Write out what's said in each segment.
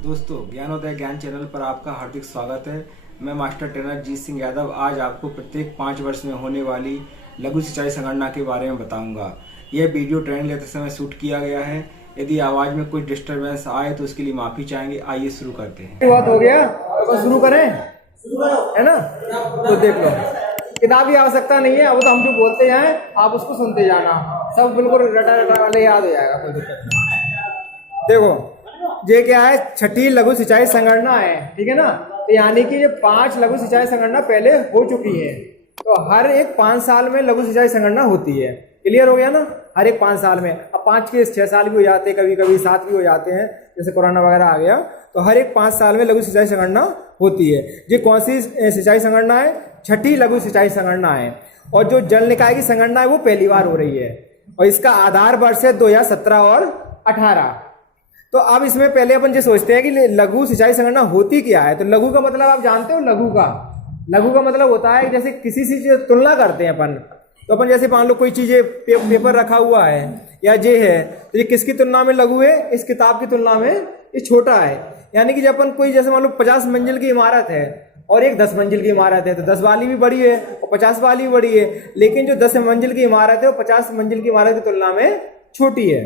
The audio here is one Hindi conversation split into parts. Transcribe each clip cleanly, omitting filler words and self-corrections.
दोस्तों, ज्ञानोदय ज्ञान चैनल पर आपका हार्दिक स्वागत है। मैं मास्टर ट्रेनर जीत सिंह यादव आज आपको प्रत्येक 5 वर्ष में होने वाली लघु सिंचाई संगणना के बारे में बताऊंगा। यह वीडियो ट्रेनिंग लेते समय शूट किया गया है। यदि आवाज में कोई डिस्टरबेंस आए तो उसके लिए माफी चाहेंगे। आइए शुरू करते हैं। बात हो गया तो शुरू करें, है ना? तो देख लो, किताब की आवश्यकता नहीं है। अब तो हम जो बोलते हैं आप उसको सुनते जाना, सब बिल्कुल रटा रटा वाले याद हो जाएगा, कोई दिक्कत नहीं। देखो, ये क्या है, छठी लघु सिंचाई संगणना है, ठीक है ना? तो यानी कि ये 5 लघु सिंचाई संगणना पहले हो चुकी है। तो हर एक 5 साल में लघु सिंचाई संगणना होती है। क्लियर हो गया ना? हर एक 5 साल में। अब 5 के 6 साल भी हो जाते हैं, कभी कभी 7 भी हो जाते हैं, जैसे कोरोना वगैरह आ गया। तो हर एक 5 साल में लघु सिंचाई संगणना होती है। ये कौन सी सिंचाई संगणना है? छठी लघु सिंचाई संगणना है। और जो जल निकाय की संगणना है वो पहली बार हो रही है और इसका आधार वर्ष है 2017 और 18। तो अब इसमें पहले अपन ये सोचते हैं कि लघु सिंचाई संगणना होती क्या है। तो लघु का मतलब आप जानते हो? लघु का मतलब होता है जैसे किसी चीज से तुलना करते हैं अपन। तो अपन जैसे मान लो कोई चीज पेपर रखा हुआ है या ये है, तो ये किसकी तुलना में लघु है? इस किताब की तुलना में ये छोटा है। यानी कि जब अपन कोई जैसे मान लो 50 मंजिल की इमारत है और एक 10 मंजिल की इमारत है, तो 10 वाली भी बड़ी है और 50 वाली भी बड़ी है। लेकिन जो 10 मंजिल की इमारत है वो 50 मंजिल की इमारत की तुलना में छोटी है।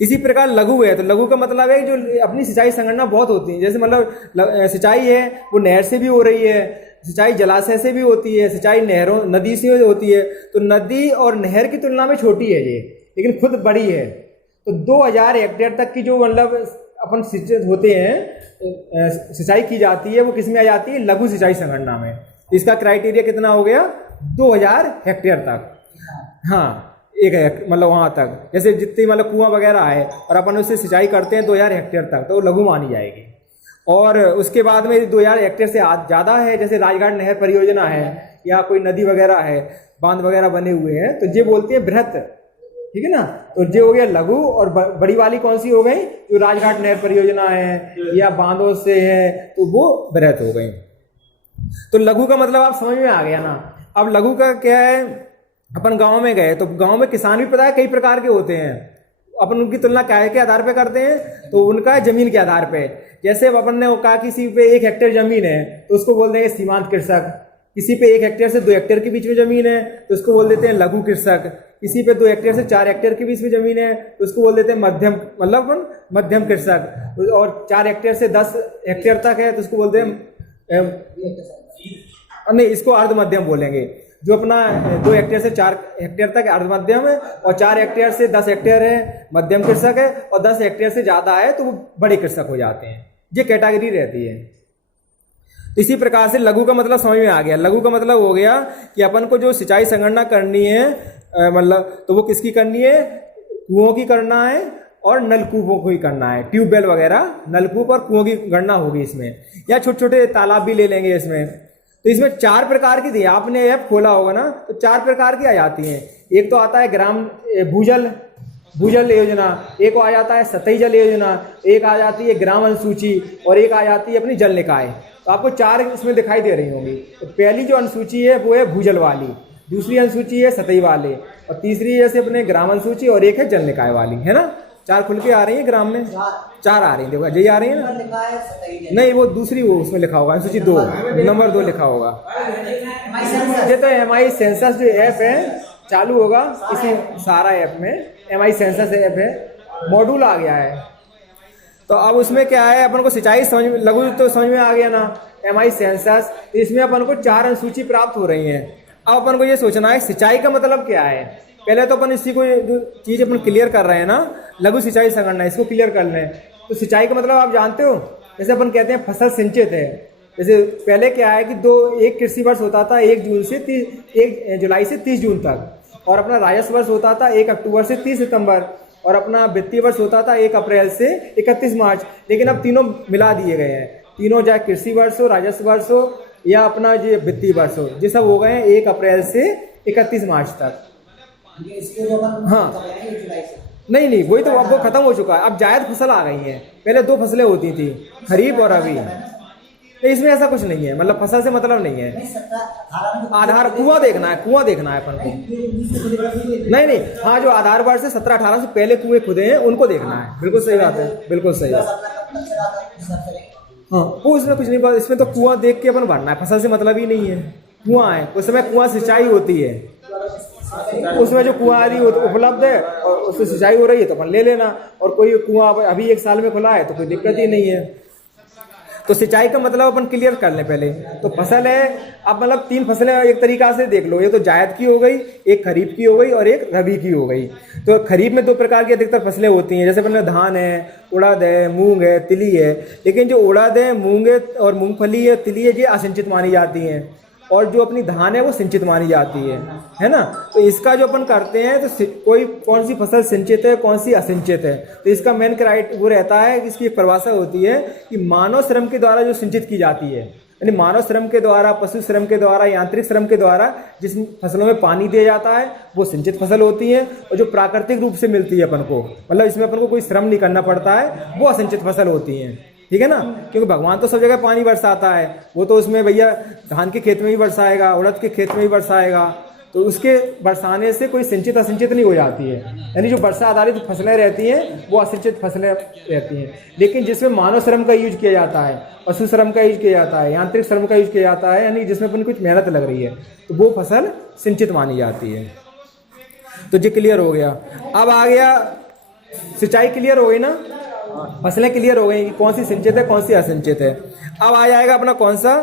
इसी प्रकार लघु है। तो लघु का मतलब है जो अपनी सिंचाई संगणना बहुत होती है। जैसे मतलब सिंचाई है वो नहर से भी हो रही है, सिंचाई जलाशय से भी होती है, सिंचाई नहरों नदी से होती है। तो नदी और नहर की तुलना में छोटी है ये, लेकिन खुद बड़ी है। तो 2000 हेक्टेयर तक की जो मतलब अपन सिंचित होते हैं, सिंचाई की जाती है, वो किस में आ जाती है? लघु सिंचाई संगणना में। इसका क्राइटेरिया कितना हो गया? 2000 हेक्टेयर तक। हाँ, एक मतलब वहां तक, जैसे जितनी मतलब कुआं वगैरह है और अपन उससे सिंचाई करते हैं 2000 हेक्टेयर तक, तो वो लघु मानी जाएगी। और उसके बाद में 2000 हेक्टेयर से ज़्यादा है, जैसे राजघाट नहर परियोजना है या कोई नदी वगैरह है, बांध वगैरह बने हुए हैं, तो ये बोलते हैं बृहत, ठीक है ना? तो ये हो गया लघु। और बड़ी वाली कौन सी हो गई? जो राजघाट नहर परियोजना है या बांधों से है, तो वो बृहत हो गई। तो लघु का मतलब आप समझ में आ गया ना? अब लघु का क्या है, अपन गांव में गए तो गांव में किसान भी पता है कई प्रकार के होते हैं। अपन उनकी तुलना क्या के आधार पे करते हैं? तो उनका जमीन के आधार पे। जैसे अपन ने कहा किसी पे 1 हेक्टेयर जमीन है तो उसको बोल देंगे सीमांत कृषक। किसी पे 1 हेक्टेयर से 2 हेक्टेयर के बीच में जमीन है तो उसको बोल देते हैं लघु कृषक। किसी पे 2 हेक्टेयर से 4 हेक्टेयर के बीच में जमीन है तो उसको बोल देते हैं मध्यम, मतलब मध्यम कृषक। और 4 हेक्टेयर से 10 हेक्टेयर तक है तो उसको बोलते हैं नहीं, इसको अर्ध मध्यम बोलेंगे। जो अपना 2 हेक्टेयर से 4 हेक्टेयर तक अर्ध मध्यम है और 4 हेक्टेयर से 10 हेक्टेयर है मध्यम कृषक है और 10 हेक्टेयर से ज्यादा है तो वो बड़े कृषक हो जाते हैं। ये कैटेगरी रहती है। इसी प्रकार से लघु का मतलब समझ में आ गया। लघु का मतलब हो गया कि अपन को जो सिंचाई संगणना करनी है, मतलब तो वो किसकी करनी है? कुओं की करना है और नलकूपों को ही करना है। ट्यूबवेल वगैरह, नलकूप और कुओं की गणना होगी इसमें, या छोटे छोटे तालाब भी ले लेंगे इसमें। तो इसमें 4 प्रकार की थी, आपने ऐप खोला होगा ना, तो 4 प्रकार की आ जाती हैं। एक तो आता है ग्राम भूजल योजना, एक आ जाता है सतही जल योजना, एक आ जाती है ग्राम अनुसूची और एक आ जाती है अपनी जल निकाय। तो आपको 4 इसमें दिखाई दे रही होंगी। तो पहली जो अनुसूची है वो है भूजल वाली, दूसरी अनुसूची है सतही वाले और तीसरी जैसे अपने ग्राम अनुसूची और एक है जल निकाय वाली, है ना? 4 खुल के आ रही है ग्राम में, 4 आ रही है। देखो यही आ रही है ना? नहीं, वो दूसरी, वो उसमें लिखा होगा अनुसूची 2 नंबर 2 लिखा होगा। ये तो MI सेंसस जो ऐप है चालू होगा इसी सारा ऐप में। MI सेंसस ऐप है, मॉड्यूल आ गया है। तो अब उसमें क्या है, अपन को सिंचाई समझ में, लघु तो समझ में आ गया ना, MI सेंसस। तो इसमें अपन को 4 अनुसूची प्राप्त हो रही हैं। अब अपन को ये सोचना है सिंचाई का मतलब क्या है। पहले तो अपन इसी को जो चीज अपन क्लियर कर रहे हैं ना, लघु सिंचाई संगणना, इसको क्लियर कर लें। तो सिंचाई का मतलब आप जानते हो, जैसे अपन कहते हैं फसल सिंचित है। जैसे पहले क्या है कि एक कृषि वर्ष होता था 1 जुलाई से 30 जून तक, और अपना राजस्व वर्ष होता था 1 अक्टूबर से 30 सितंबर, और अपना वित्तीय वर्ष होता था 1 अप्रैल से 31 मार्च। लेकिन अब तीनों मिला दिए गए हैं, तीनों चाहे कृषि वर्ष हो, राजस्व वर्ष हो या अपना जो वित्तीय वर्ष हो, ये सब हो गए हैं 1 अप्रैल से 31 मार्च तक। हाँ, नहीं, वही तो अब वो खत्म हो चुका है। अब जायद फसल आ गई है। पहले 2 फसलें होती थी, खरीफ और रबी। तो इसमें ऐसा कुछ नहीं है, मतलब फसल से मतलब नहीं है। आधार कुआं देखना है अपन को। नहीं, हाँ, जो आधार वर्ष से 17-18 से पहले कुएं खुदे हैं उनको देखना है। बिल्कुल सही बात है, बिल्कुल सही बात। हाँ, वो उसमें कुछ नहीं बात, इसमें तो कुआं देख के अपन भरना है, फसल से मतलब ही नहीं है। कुआं है, उस समय कुआं सिंचाई होती है, उसमें जो कुआं आदि उपलब्ध है और उससे सिंचाई हो रही है तो अपन ले लेना। और कोई कुआं अभी 1 साल में खुला है तो कोई दिक्कत ही नहीं है। तो सिंचाई का मतलब अपन क्लियर कर लें पहले। तो फसल है, अब मतलब 3 फसलें एक तरीका से देख लो, ये तो जायद की हो गई, एक खरीफ की हो गई और एक रबी की हो गई। तो खरीफ में 2 प्रकार की अधिकतर फसलें होती हैं, जैसे अपने धान है, उड़द है, मूंग है, तिली है। लेकिन जो उड़द है, मूंग है और मूंगफली है, तिली है, ये असिंचित मानी जाती हैं, और जो अपनी धान है वो सिंचित मानी जाती है ना। तो इसका जो अपन करते हैं तो कोई कौन सी फसल सिंचित है, कौन सी असिंचित है, तो इसका मेन क्राइटेरिया वो रहता है कि इसकी एक परिभाषा होती है कि मानव श्रम के द्वारा जो सिंचित की जाती है, यानी मानव श्रम के द्वारा, पशु श्रम के द्वारा, यांत्रिक श्रम के द्वारा जिस फसलों में पानी दिया जाता है वो सिंचित फसल होती है। और जो प्राकृतिक रूप से मिलती है अपन को, मतलब इसमें अपन को कोई श्रम नहीं करना पड़ता है, वो असिंचित फसल होती है। ठीक है ना, क्योंकि भगवान तो सब जगह पानी बरसाता है, वो तो उसमें भैया धान के खेत में भी बरसाएगा, उड़द के खेत में भी बरसाएगा, तो उसके बरसाने से कोई सिंचित असिंचित नहीं हो जाती है। यानी जो वर्षा आधारित फसलें रहती हैं वो असिंचित फसलें रहती हैं। लेकिन जिसमें मानव श्रम का यूज किया जाता है, पशु श्रम का यूज किया जाता है, यांत्रिक श्रम का यूज किया जाता है, यानी जिसमें अपन कुछ मेहनत लग रही है, तो वो फसल सिंचित मानी जाती है। तो ये क्लियर हो गया। अब आ गया सिंचाई, क्लियर हो गई ना, फसलें क्लियर हो गई कि कौन सी सिंचित है, कौन सी असिंचित है। अब आ जाएगा अपना कौन सा,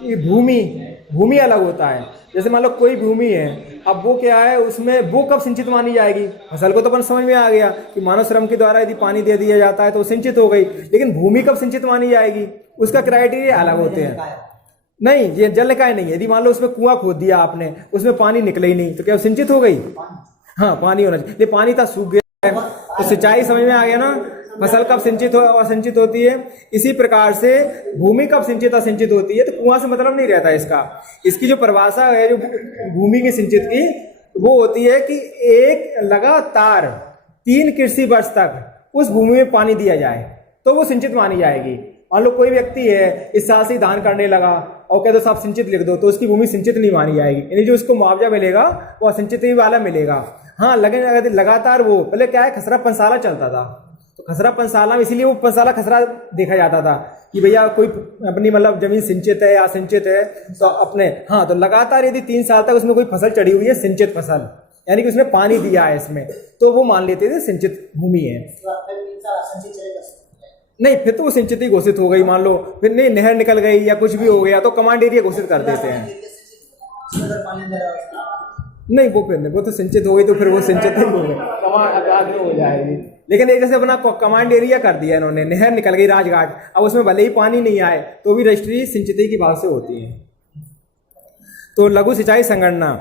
भूमि अलग होता है। जैसे मान लो कोई भूमि है, अब वो क्या है, उसमें वो कब सिंचित मानी जाएगी। फसल को तो अपन समझ में आ गया कि मानव श्रम के द्वारा यदि पानी दे दिया जाता है तो सिंचित हो गई, लेकिन भूमि कब सिंचित मानी जाएगी, उसका क्राइटेरिया अलग होते हैं। नहीं, ये जल निकाय नहीं है। यदि मान लो उसमें कुआं खोद दिया आपने, उसमें पानी निकले ही नहीं, तो क्या सिंचित हो गई। हाँ, पानी होना चाहिए, पानी था सूख गया है। तो सिंचाई समझ में आ गया ना, फसल कब सिंचित और असिंचित होती है। इसी प्रकार से भूमि कब सिंचित असिंचित होती है, तो कुआं से मतलब नहीं रहता इसका। इसकी जो परिभाषा है जो भूमि की सिंचित की, वो होती है कि एक लगातार 3 कृषि वर्ष तक उस भूमि में पानी दिया जाए तो वो सिंचित मानी जाएगी। मान लो कोई व्यक्ति है इस साल से धान करने लगा और कह दो साहब सिंचित लिख दो, तो उसकी भूमि सिंचित नहीं मानी जाएगी, यानी जो उसको मुआवजा मिलेगा वो असिंचित ही वाला मिलेगा। हाँ, लेकिन लगातार वो पहले क्या है, खसरा पंसाला चलता था, तो खसरा पंसाला में इसीलिए वो पंसाला खसरा देखा जाता था कि भैया कोई अपनी मतलब जमीन सिंचित है या असिंचित है, तो अपने हाँ, तो लगातार यदि 3 साल तक उसमें कोई फसल चढ़ी हुई है सिंचित फसल, यानी कि उसने पानी दिया है इसमें, तो वो मान लेते थे सिंचित भूमि है। नहीं, फिर तो वो सिंचित ही घोषित हो गई। मान लो फिर नहीं, नहर निकल गई या कुछ भी हो गया तो कमांड एरिया घोषित कर देते हैं। नहीं, वो तो सिंचित हो गई, तो फिर वो सिंचित ही हो गई, कमांड हो जाएगी। लेकिन एक जैसे अपना कमांड एरिया कर दिया इन्होंने, नहर निकल गई राजघाट, अब उसमें भले ही पानी नहीं आए तो भी रजिस्ट्री सिंचित की भाव से होती है। तो लघु सिंचाई संगणना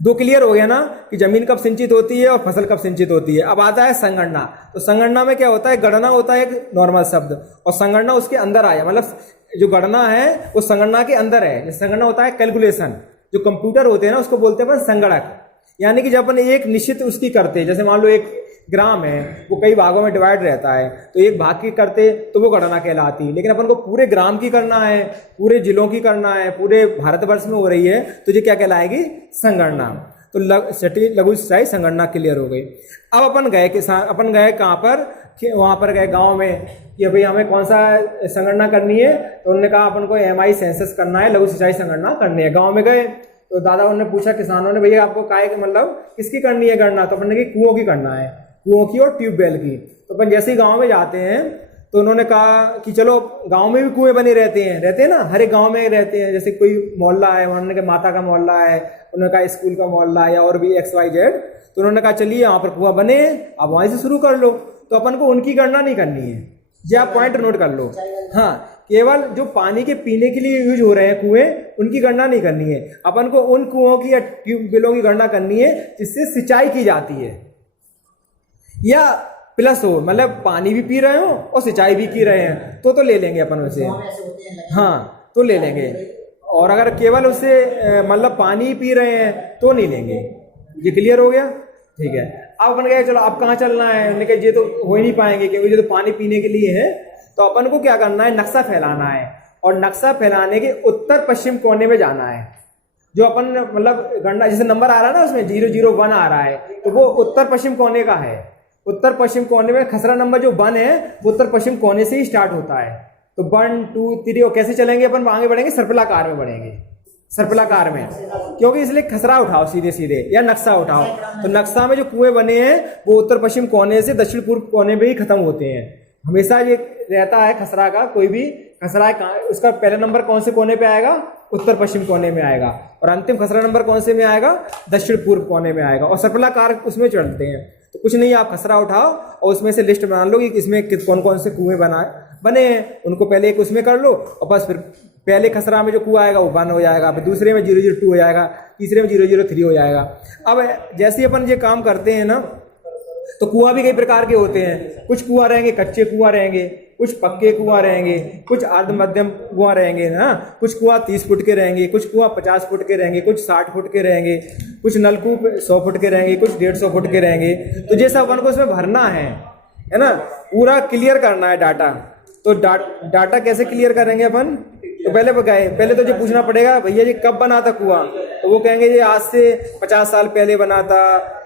2 क्लियर हो गया ना कि जमीन कब सिंचित होती है और फसल कब सिंचित होती है। अब आता है संगणना। तो संगणना में क्या होता है, गणना होता है एक नॉर्मल शब्द, और संगणना उसके अंदर आया, मतलब जो गणना है वो संगणना के अंदर है। संगणना होता है कैलकुलेशन। जो कंप्यूटर होते हैं ना उसको बोलते हैं अपन संगणक, यानी कि जब अपन एक निश्चित उसकी करते हैं, जैसे मान लो एक ग्राम है वो कई भागों में डिवाइड रहता है, तो एक भाग की करते तो वो गणना कहलाती है। लेकिन अपन को पूरे ग्राम की करना है, पूरे जिलों की करना है, पूरे भारतवर्ष में हो रही है, तो ये क्या कहलाएगी, संगणना। तो लघु सिंचाई संगणना क्लियर हो गई। अब अपन गए कहाँ पर, वहां पर गए गांव में कि भाई हमें कौन सा संगणना करनी है, तो उन्होंने कहा अपन को MI सेंसस करना है, लघु सिंचाई संगणना करनी है। गांव में गए तो दादा उन्होंने पूछा किसानों ने, भैया आपको काय के मतलब किसकी करनी है गणना, तो अपन ने कहा कुओं की करना है, कुओं की और ट्यूबवेल की। तो अपन जैसे ही गाँव में जाते हैं तो उन्होंने कहा कि चलो, गांव में भी कुएं बने रहते हैं ना, हर एक गांव में रहते हैं। जैसे कोई मोहल्ला है, उन्होंने कहा माता का मोहल्ला है, उन्होंने कहा स्कूल का मोहल्ला है, या और भी XYZ, तो उन्होंने कहा चलिए यहाँ पर कुआं बने हैं, आप वहीं से शुरू कर लो। तो अपन को उनकी गणना नहीं करनी है, ये आप पॉइंट नोट कर लो। हाँ, केवल जो पानी के पीने के लिए यूज हो रहे हैं कुएं, उनकी गणना नहीं करनी है। अपन को उन कुओं की या ट्यूबवेलों की गणना करनी है जिससे सिंचाई की जाती है, या प्लस हो, मतलब पानी भी पी रहे हो और सिंचाई भी की रहे हैं, तो ले लेंगे अपन उसे। हाँ, तो ले लेंगे। और अगर केवल उससे मतलब पानी पी रहे हैं तो नहीं लेंगे। ये क्लियर हो गया, ठीक है। अब अपन कहे चलो अब कहाँ चलना है, उन्होंने कहा ये तो हो ही नहीं पाएंगे क्योंकि ये तो पानी पीने के लिए है। तो अपन को क्या करना है, नक्शा फैलाना है, और नक्शा फैलाने के उत्तर पश्चिम कोने में जाना है। जो अपन मतलब गणना जैसे नंबर आ रहा है ना उसमें 001 आ रहा है, तो वो उत्तर पश्चिम कोने का है। उत्तर पश्चिम कोने में खसरा नंबर जो 1 है वो उत्तर पश्चिम कोने से ही स्टार्ट होता है। तो 1 2 3 और कैसे चलेंगे अपन, आगे बढ़ेंगे सर्पिलाकार में बढ़ेंगे, सर्पिलाकार में, क्योंकि इसलिए खसरा उठाओ सीधे सीधे या नक्शा उठाओ। तो नक्शा में जो कुएं बने हैं वो उत्तर पश्चिम कोने से दक्षिण पूर्व कोने में ही खत्म होते हैं। हमेशा ये रहता है खसरा का, कोई भी खसरा है उसका पहला नंबर कौन से कोने पे आएगा, उत्तर पश्चिम कोने में आएगा, और अंतिम खसरा नंबर कौन से में आएगा, दक्षिण पूर्व कोने में आएगा, और सर्पिलाकार उसमें चलते हैं। तो कुछ नहीं, आप खसरा उठाओ और उसमें से लिस्ट बना लो कि इसमें कौन कौन से कुएं बने हैं, उनको पहले एक उसमें कर लो, और बस फिर पहले खसरा में जो कुआं आएगा वो 1 हो जाएगा, फिर दूसरे में 002 हो जाएगा, तीसरे में 003 हो जाएगा। अब जैसे ही अपन ये काम करते हैं ना, तो कुआं भी कई प्रकार के होते हैं। कुछ कुआं रहेंगे कच्चे कुआं रहेंगे, कुछ पक्के कुआं रहेंगे, कुछ अर्ध मध्यम कुआं रहेंगे ना, कुछ कुआं 30 फुट के रहेंगे, कुछ कुआं 50 फुट के रहेंगे, कुछ 60 फुट के रहेंगे, कुछ नलकूप 100 फुट के रहेंगे, कुछ 150 फुट के रहेंगे। तो जैसा अपन को इसमें भरना है ना, पूरा क्लियर करना है डाटा। तो डाटा कैसे क्लियर करेंगे अपन, तो पहले तो ये पूछना पड़ेगा भैया ये कब बना था कुआं, तो वो कहेंगे ये आज से 50 साल पहले बना था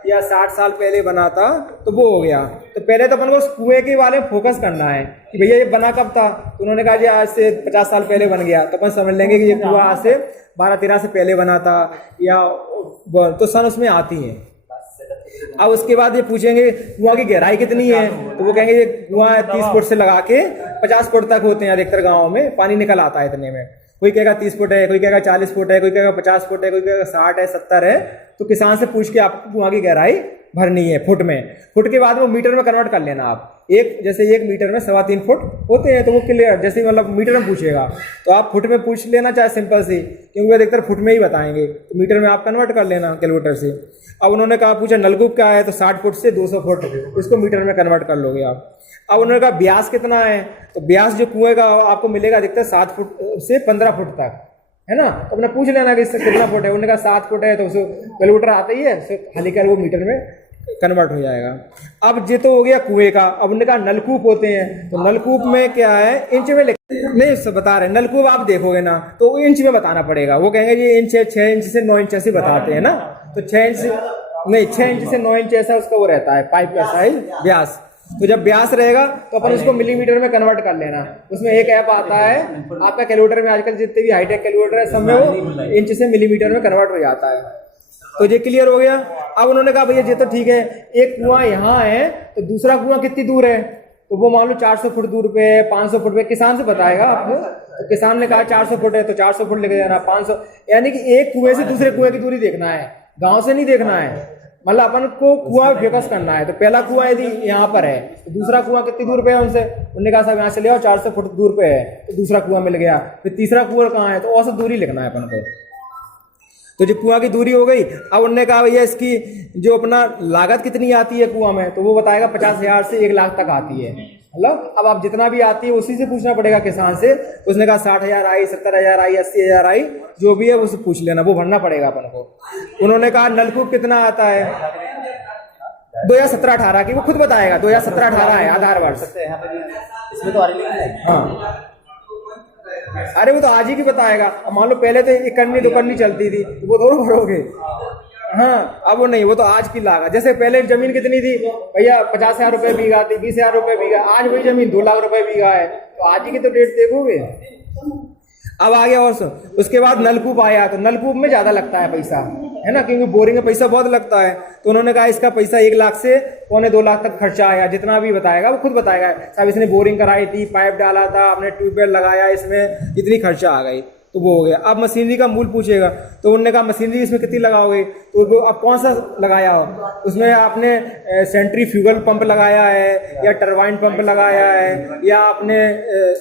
या 60 साल पहले बना था, तो वो हो गया। तो पहले तो अपन को उस कुएं के बारे में फोकस करना है कि भैया ये बना कब था, तो उन्होंने कहा जी आज से 50 साल पहले बन गया, तो अपन समझ लेंगे कि ये कुआं आज से 12-13 से पहले बना था, या तो सन उसमें आती है। अब उसके बाद ये पूछेंगे कुआं की गहराई कितनी है, तो वो कहेंगे ये कुआं 30 फुट से लगा के 50 फुट तक होते हैं, अधिकतर गाँव में पानी निकल आता है इतने में। कोई कहेगा 30 फुट है, कोई कहेगा 40 फुट है, कोई कहेगा 50 फुट है, कोई कहेगा 60 है, 70 है। तो किसान से पूछ के आपको कुआं की गहराई भरनी है फुट में। फुट के बाद वो मीटर में कन्वर्ट कर लेना आप। जैसे 1 मीटर में 3.25 फुट होते हैं, तो वो क्लियर जैसे मतलब मीटर में पूछेगा तो आप फुट में पूछ लेना, चाहे सिंपल सी, क्योंकि अधिकतर फुट में ही बताएंगे, तो मीटर में आप कन्वर्ट कर लेना कैलकुलेटर से। अब उन्होंने कहा पूछा नलकूप क्या है, तो 60 फुट से 200 फुट, इसको मीटर में कन्वर्ट कर लोगे आप। अब उन्होंने कहा ब्यास कितना है, तो ब्यास जो कुएं का आपको मिलेगा अधिकतर 7 फुट से 15 फुट तक, है ना। तो अपने पूछ लेना कि इससे कितना फुट है, उन्होंने कहा 7 फुट है, तो उसको कैलकुलेटर आता ही है, खाली कर वो मीटर में कन्वर्ट हो जाएगा। अब ये तो हो गया कुएं का। अब उन्होंने कहा नलकूप होते हैं, तो नलकूप में क्या है, इंच में नहीं सब बता रहे। नलकूप आप देखोगे ना तो इंच में बताना पड़ेगा, वो कहेंगे ये इंच है, 6 इंच से 9 इंच ऐसे बताते हैं ना, तो 6 इंच से 9 इंच ऐसा उसका वो रहता है पाइप का साइज व्यास। तो जब व्यास रहेगा तो अपन उसको मिलीमीटर में कन्वर्ट कर लेना। उसमें एक ऐप आता है आपका कैलकुलेटर में, आजकल जितने भी हाईटेक कैलकुलेटर है सब में वो इंच से मिलीमीटर में कन्वर्ट हो जाता है। तो ये क्लियर हो गया। अब उन्होंने कहा भैया ये तो ठीक है, एक कुआं यहाँ है तो दूसरा कुआं कितनी दूर है, तो वो मान लो 400 फुट दूर पे, 500 फुट पे, किसान से बताएगा आपको। तो किसान ने कहा 400 फुट है तो 400 फुट लेके जाना, 500, यानी कि एक कुएं से दूसरे कुएं की दूरी देखना है, गांव से नहीं देखना है। मतलब अपन को कुआं फोकस करना है। तो पहला कुआं यदि यहाँ पर है तो दूसरा कुआं कितनी दूर पे है उनसे, उन्होंने कहा साहब यहाँ से ले आओ 400 फुट दूर पे है, तो दूसरा कुआं मिल गया। फिर तीसरा कुआं कहाँ है, तो औसत दूरी लिखना है अपन को। तो जो कुआं की दूरी हो गई। अब उन्होंने कहा भैया इसकी जो अपना लागत कितनी आती है कुआं में, तो वो बताएगा 50,000 से 1 लाख तक आती है। मतलब अब आप जितना भी आती है उसी से पूछना पड़ेगा किसान से। उसने कहा 60,000 आई, 70,000 आई, 80,000 आई, जो भी है उससे पूछ लेना, वो भरना पड़ेगा अपन को। उन्होंने कहा नलकूप कितना आता है, 2017-18 की, वो खुद बताएगा 2017-18 है आधार वर्ष। इसमें तो हाँ अरे वो तो आज ही की बताएगा। अब मान लो पहले तो 1 करनी 2 करनी चलती थी, तो वो दोनों भरोगे। हाँ अब वो नहीं, वो तो आज की लागत। जैसे पहले जमीन कितनी थी भैया, 50,000 रुपए बीघा थी, 20,000 रुपए बीघा, आज वही जमीन 2 लाख रुपए बीघा है, तो आज ही की तो डेट देखोगे। अब आ गया और उसके बाद नलकूप आया, तो नलकूप में ज्यादा लगता है पैसा, है ना, क्योंकि बोरिंग में पैसा बहुत लगता है। तो उन्होंने कहा इसका पैसा 1 लाख से 1.25-2 लाख तक खर्चा आया, जितना भी बताएगा वो खुद बताएगा। साहब इसने बोरिंग कराई थी, पाइप डाला था, अपने ट्यूबवेल लगाया, इसमें इतनी खर्चा आ गई, तो वो हो गया। अब मशीनरी का मूल पूछेगा, तो उन्होंने कहा मशीनरी इसमें कितनी लगाओगे, तो वो अब कौन सा लगाया हो, उसमें आपने सेंट्रीफ्यूगल पंप लगाया है या टरबाइन पंप लगाया है या आपने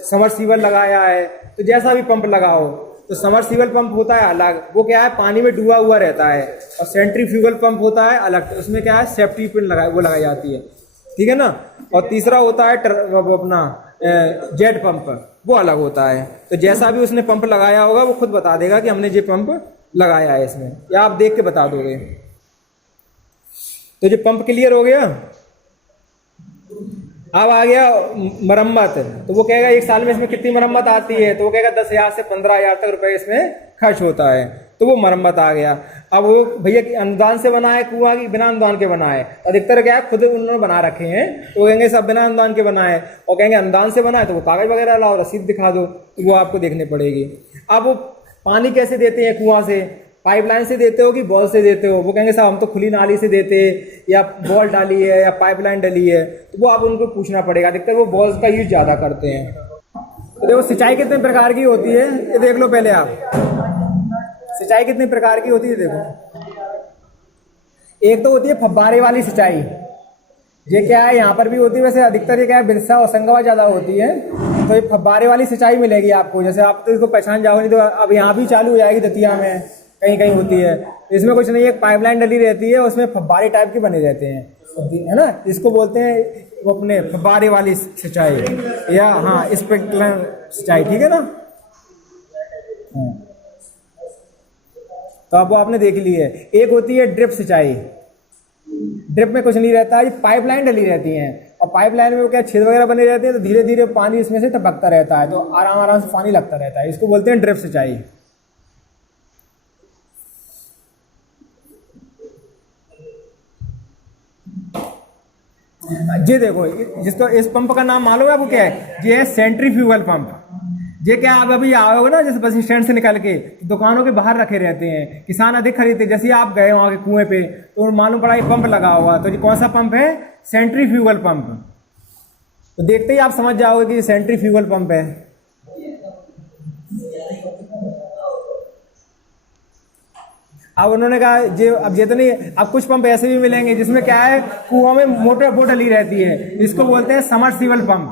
समरसीबल लगाया है, तो जैसा भी पंप लगाओ। तो समरसीबल पंप होता है अलग, वो क्या है पानी में डूबा हुआ रहता है, और सेंट्रीफ्यूगल पंप होता है अलग, उसमें क्या है सेफ्टी पिन वो लगाई जाती है, ठीक है ना। और तीसरा होता है अपना जेट पंप, वो अलग होता है। तो जैसा भी उसने पंप लगाया होगा वो खुद बता देगा कि हमने ये पंप लगाया है इसमें, या आप देख के बता दोगे। तो जो पंप क्लियर हो गया। अब आ गया मरम्मत, तो वो कहेगा 1 साल में इसमें कितनी मरम्मत आती है, तो वो कहेगा 10,000 से 15,000 तक रुपए इसमें खर्च होता है। तो वो मरम्मत आ गया। अब वो भैया की अनुदान से बना है कुआं की बिना अनुदान के बना है, अधिकतर क्या है खुद उन्होंने बना रखे हैं, तो वो कहेंगे सब बिना अनुदान के बना है, और कहेंगे अनुदान से बना है तो वो कागज वगैरह लाओ, रसीद दिखा दो, तो वो आपको देखनी पड़ेगी। अब वो पानी कैसे देते हैं कुआं से, पाइपलाइन से देते हो कि बॉल से देते हो, वो कहेंगे साहब हम तो खुली नाली से देते हैं, या बॉल डाली है या पाइपलाइन डली है, तो वो आप उनको पूछना पड़ेगा। अधिकतर वो बॉल्स का यूज ज़्यादा करते हैं। तो देखो सिंचाई कितने प्रकार की होती है ये देख लो पहले आप। सिंचाई कितने प्रकार की होती है देखो, एक तो होती है फव्वारे वाली सिंचाई, ये क्या है यहाँ पर भी होती है, वैसे अधिकतर ये क्या है बिरसा और संगवा ज़्यादा होती है। तो ये फव्वारे वाली सिंचाई मिलेगी आपको, जैसे आप तो इसको पहचान जाओगे नहीं तो अब यहाँ भी चालू हो जाएगी, दतिया में कहीं कहीं होती है। इसमें कुछ नहीं, एक पाइपलाइन डली रहती है, उसमें फव्वारे टाइप के बने रहते हैं, है ना, इसको बोलते हैं वो अपने फव्वारे वाली सिंचाई, या हाँ स्प्रिंकलर सिंचाई, ठीक है ना। तो अब वो आपने देख ली है। एक होती है ड्रिप सिंचाई, ड्रिप में कुछ नहीं रहता है, पाइपलाइन डली रहती हैं, और पाइपलाइन में वो क्या छेद वगैरह बने रहते हैं, तो धीरे धीरे पानी इसमें से टपकता रहता है, तो आराम आराम से पानी लगता रहता है, इसको बोलते हैं ड्रिप सिंचाई। ये देखो जिसको इस पंप का नाम मालूम है आपको क्या है, ये है सेंट्रीफ्यूगल पंप। ये क्या आप अभी आओगे ना जैसे बस स्टैंड से निकल के दुकानों के बाहर रखे रहते हैं, किसान अधिक खरीदते, जैसे आप गए वहाँ के कुएं पे तो मालूम पड़ा ये पंप लगा हुआ, तो ये कौन सा पंप है, सेंट्रीफ्यूगल पंप। तो देखते ही आप समझ जाओगे कि ये सेंट्रीफ्यूगल पंप है। अब उन्होंने कहा जो अब ये तो नहीं, अब कुछ पंप ऐसे भी मिलेंगे जिसमें क्या है कुआं में मोटर बोट डली रहती है, इसको बोलते हैं समरसीबल पंप,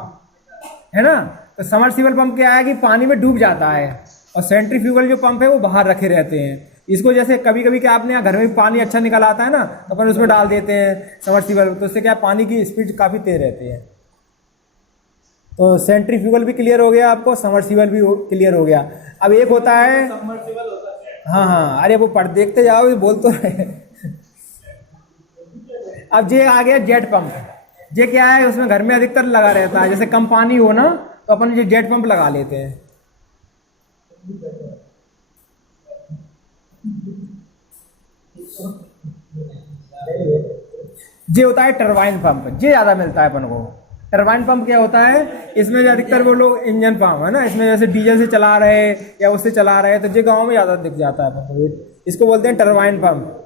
है ना। तो समरसीबल पंप क्या है कि पानी में डूब जाता है, और सेंट्रीफ्यूगल जो पंप है वो बाहर रखे रहते हैं। इसको जैसे कभी कभी क्या आपने यहाँ घर में पानी अच्छा निकल आता है ना, तो अपन उसमें डाल देते हैं समरसीबल, तो उससे क्या पानी की स्पीड काफ़ी तेज रहती है। तो सेंट्रीफ्यूगल भी क्लियर हो गया आपको, समरसीबल भी क्लियर हो गया। अब एक होता है, हाँ हाँ अरे वो पढ़ देखते जाओ, बोल तो रहे। अब ये आ गया जेट पंप। ये क्या है, उसमें घर में अधिकतर लगा रहता है, जैसे कम पानी हो ना तो अपन ये जेट पंप लगा लेते हैं। ये होता है टरबाइन पंप, ये ज्यादा मिलता है अपन को। टरबाइन पंप क्या होता है, इसमें जो अधिकतर वो लोग इंजन पंप है ना, इसमें जैसे डीजल से चला रहे या उससे चला रहे, तो ये गाँव में ज़्यादा दिख जाता है अपन को, इसको बोलते हैं टरबाइन पंप।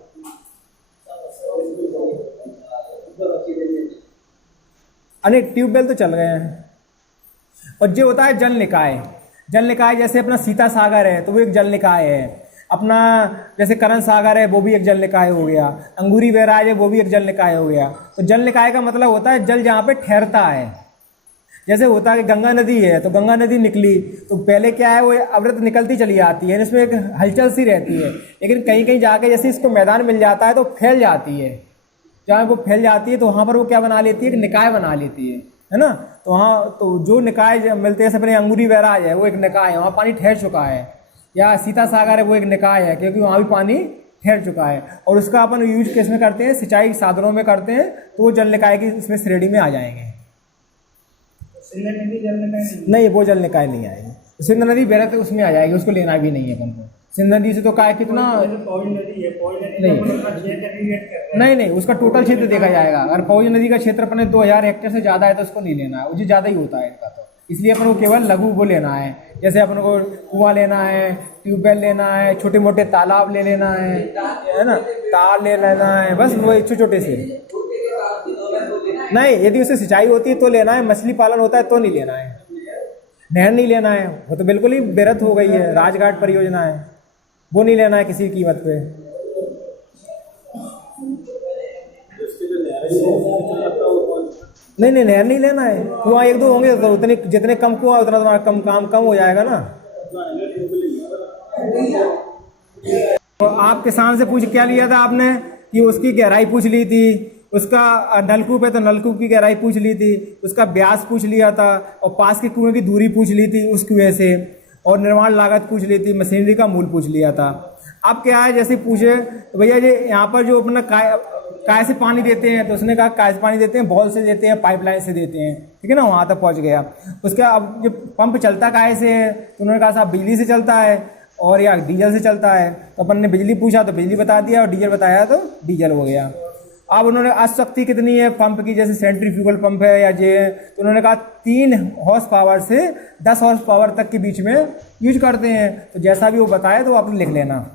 अनेक ट्यूबवेल तो चल गए हैं। और ये होता है जल निकाय। जल निकाय जैसे अपना सीता सागर है तो वो एक जल निकाय है, अपना जैसे करण सागर है वो भी एक जल निकाय हो गया, अंगूरी बैराज है वो भी एक जल निकाय हो गया। तो जल निकाय का मतलब होता है जल जहाँ पे ठहरता है। जैसे होता है कि गंगा नदी है तो गंगा नदी निकली तो पहले क्या है वो अवृत निकलती चली आती है, इसमें एक हलचल सी रहती है, लेकिन कहीं कहीं जाके जैसे इसको मैदान मिल जाता है तो फैल जाती है। जहाँ वो फैल जाती है तो वहाँ पर वो क्या बना लेती है, एक निकाय बना लेती है ना। तो वहाँ तो जो निकाय मिलते हैं, अपने अंगूरी बैराज है वो एक निकाय है, वहाँ पानी ठहर चुका है, या सीता सागर है वो एक निकाय है क्योंकि वहाँ भी पानी ठहर चुका है, और उसका अपन यूज किस में करते हैं, सिंचाई साधनों में करते हैं, तो वो जल निकाय की इसमें श्रेणी में आ जाएंगे। नहीं वो जल निकाय नहीं आएगी, सिंध नदी बहरत उसमें आ जाएगी, उसको लेना भी नहीं है अपन को। सिंध नदी से तो क्या कितना नहीं उसका टोटल क्षेत्र देखा जाएगा। अगर फौज नदी का क्षेत्र अपने 2000 हेक्टेयर से ज़्यादा है तो उसको नहीं लेना है, वो ज़्यादा ही होता है इनका, तो इसलिए अपन को केवल लघु वो लेना है। जैसे अपन को कुआं लेना है, ट्यूबवेल लेना है, छोटे मोटे तालाब ले लेना है ना, ताल ले लेना है, बस वो छोटे से। नहीं यदि उससे सिंचाई होती है तो लेना है, मछली पालन होता है तो नहीं लेना है, नहर नहीं लेना है, वो तो बिल्कुल ही बेरत हो गई है, राजघाट परियोजना है, वो नहीं लेना है किसी कीमत पे। नहीं नहर नहीं लेना है, कुआं एक दो होंगे तो उतने जितने कम कुआं उतना तुम्हारा कम काम कम हो जाएगा ना। तो आप किसान से पूछ क्या लिया था आपने कि उसकी गहराई पूछ ली थी, उसका नलकूप है तो नलकूप की गहराई पूछ ली थी, उसका ब्यास पूछ लिया था, और पास के कुएं की दूरी पूछ ली थी उस कुएं से, और निर्माण लागत पूछ ली थी, मशीनरी का मूल पूछ लिया था। अब क्या है जैसे पूछे तो भैया ये यहाँ पर जो अपना काय से पानी देते हैं, तो उसने कहा काय से पानी देते हैं, बॉल से देते हैं, पाइपलाइन से देते हैं, ठीक है ना, वहाँ तक पहुँच गया। उसका अब जो पंप चलता काय से है तो उन्होंने कहा साहब बिजली से चलता है, और या डीजल से चलता है। तो अपन ने बिजली पूछा तो बिजली बता दिया और डीजल बताया तो डीजल हो गया। अब उन्होंने आज शक्ति कितनी है पंप की, जैसे सेंट्रीफ्यूगल पंप है या जे है, तो उन्होंने कहा 3 हॉर्स पावर से 10 हॉर्स पावर तक के बीच में यूज करते हैं। तो जैसा भी वो बताया तो आप लिख लेना।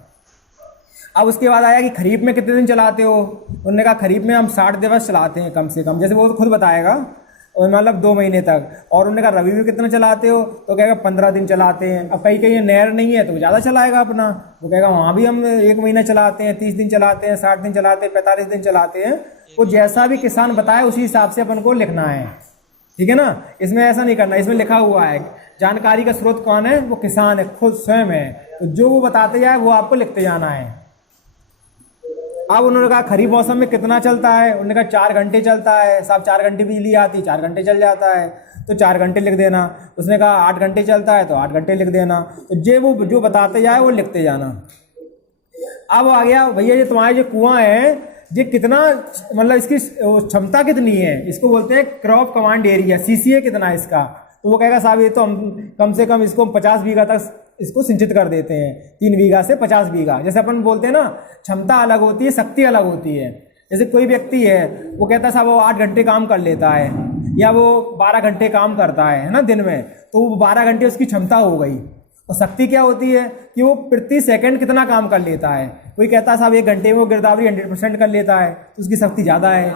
अब उसके बाद आया कि खरीफ में कितने दिन चलाते हो। उन्होंने कहा खरीफ में हम 60 दिवस चलाते हैं कम से कम, जैसे वो खुद बताएगा, और मतलब 2 महीने तक। और उन्होंने कहा रबी में कितना चलाते हो, तो कहेगा 15 दिन चलाते हैं। अब कहीं कहीं नहर नहीं है तो ज़्यादा चलाएगा अपना, वो कहेगा वहाँ भी हम 1 महीना चलाते हैं, 30 दिन चलाते हैं, 60 दिन चलाते हैं, 45 दिन चलाते हैं। वो जैसा भी किसान बताए उसी हिसाब से अपन को लिखना है, ठीक है ना। इसमें ऐसा नहीं करना, इसमें लिखा हुआ है जानकारी का स्रोत कौन है, वो किसान है, खुद स्वयं है। तो जो वो बताते जाए वो आपको लिखते जाना है। अब उन्होंने कहा खरीफ मौसम में कितना चलता है, उन्होंने कहा 4 घंटे चलता है साहब, 4 घंटे बिजली आती, 4 घंटे चल जाता है तो 4 घंटे लिख देना। उसने कहा 8 घंटे चलता है तो 8 घंटे लिख देना। तो वो जो बताते जाए वो लिखते जाना। अब आ गया भैया ये तुम्हारे जो कुआं है ये कितना, मतलब इसकी क्षमता कितनी है, इसको बोलते हैं क्रॉप कमांड एरिया, CCA कितना है इसका। तो वो कहेगा साहब ये तो हम कम से कम इसको 50 बीघा तक इसको सिंचित कर देते हैं, 3 बीघा से 50 बीघा। जैसे अपन बोलते हैं ना क्षमता अलग होती है, शक्ति अलग होती है। जैसे कोई व्यक्ति है वो कहता है साहब वो 8 घंटे काम कर लेता है या वो 12 घंटे काम करता है ना दिन में, तो वो 12 घंटे उसकी क्षमता हो गई। और शक्ति क्या होती है कि वो प्रति सेकंड कितना काम कर लेता है। कोई कहता है साहब 1 घंटे में वो गिरदावरी 100% कर लेता है तो उसकी शक्ति ज़्यादा है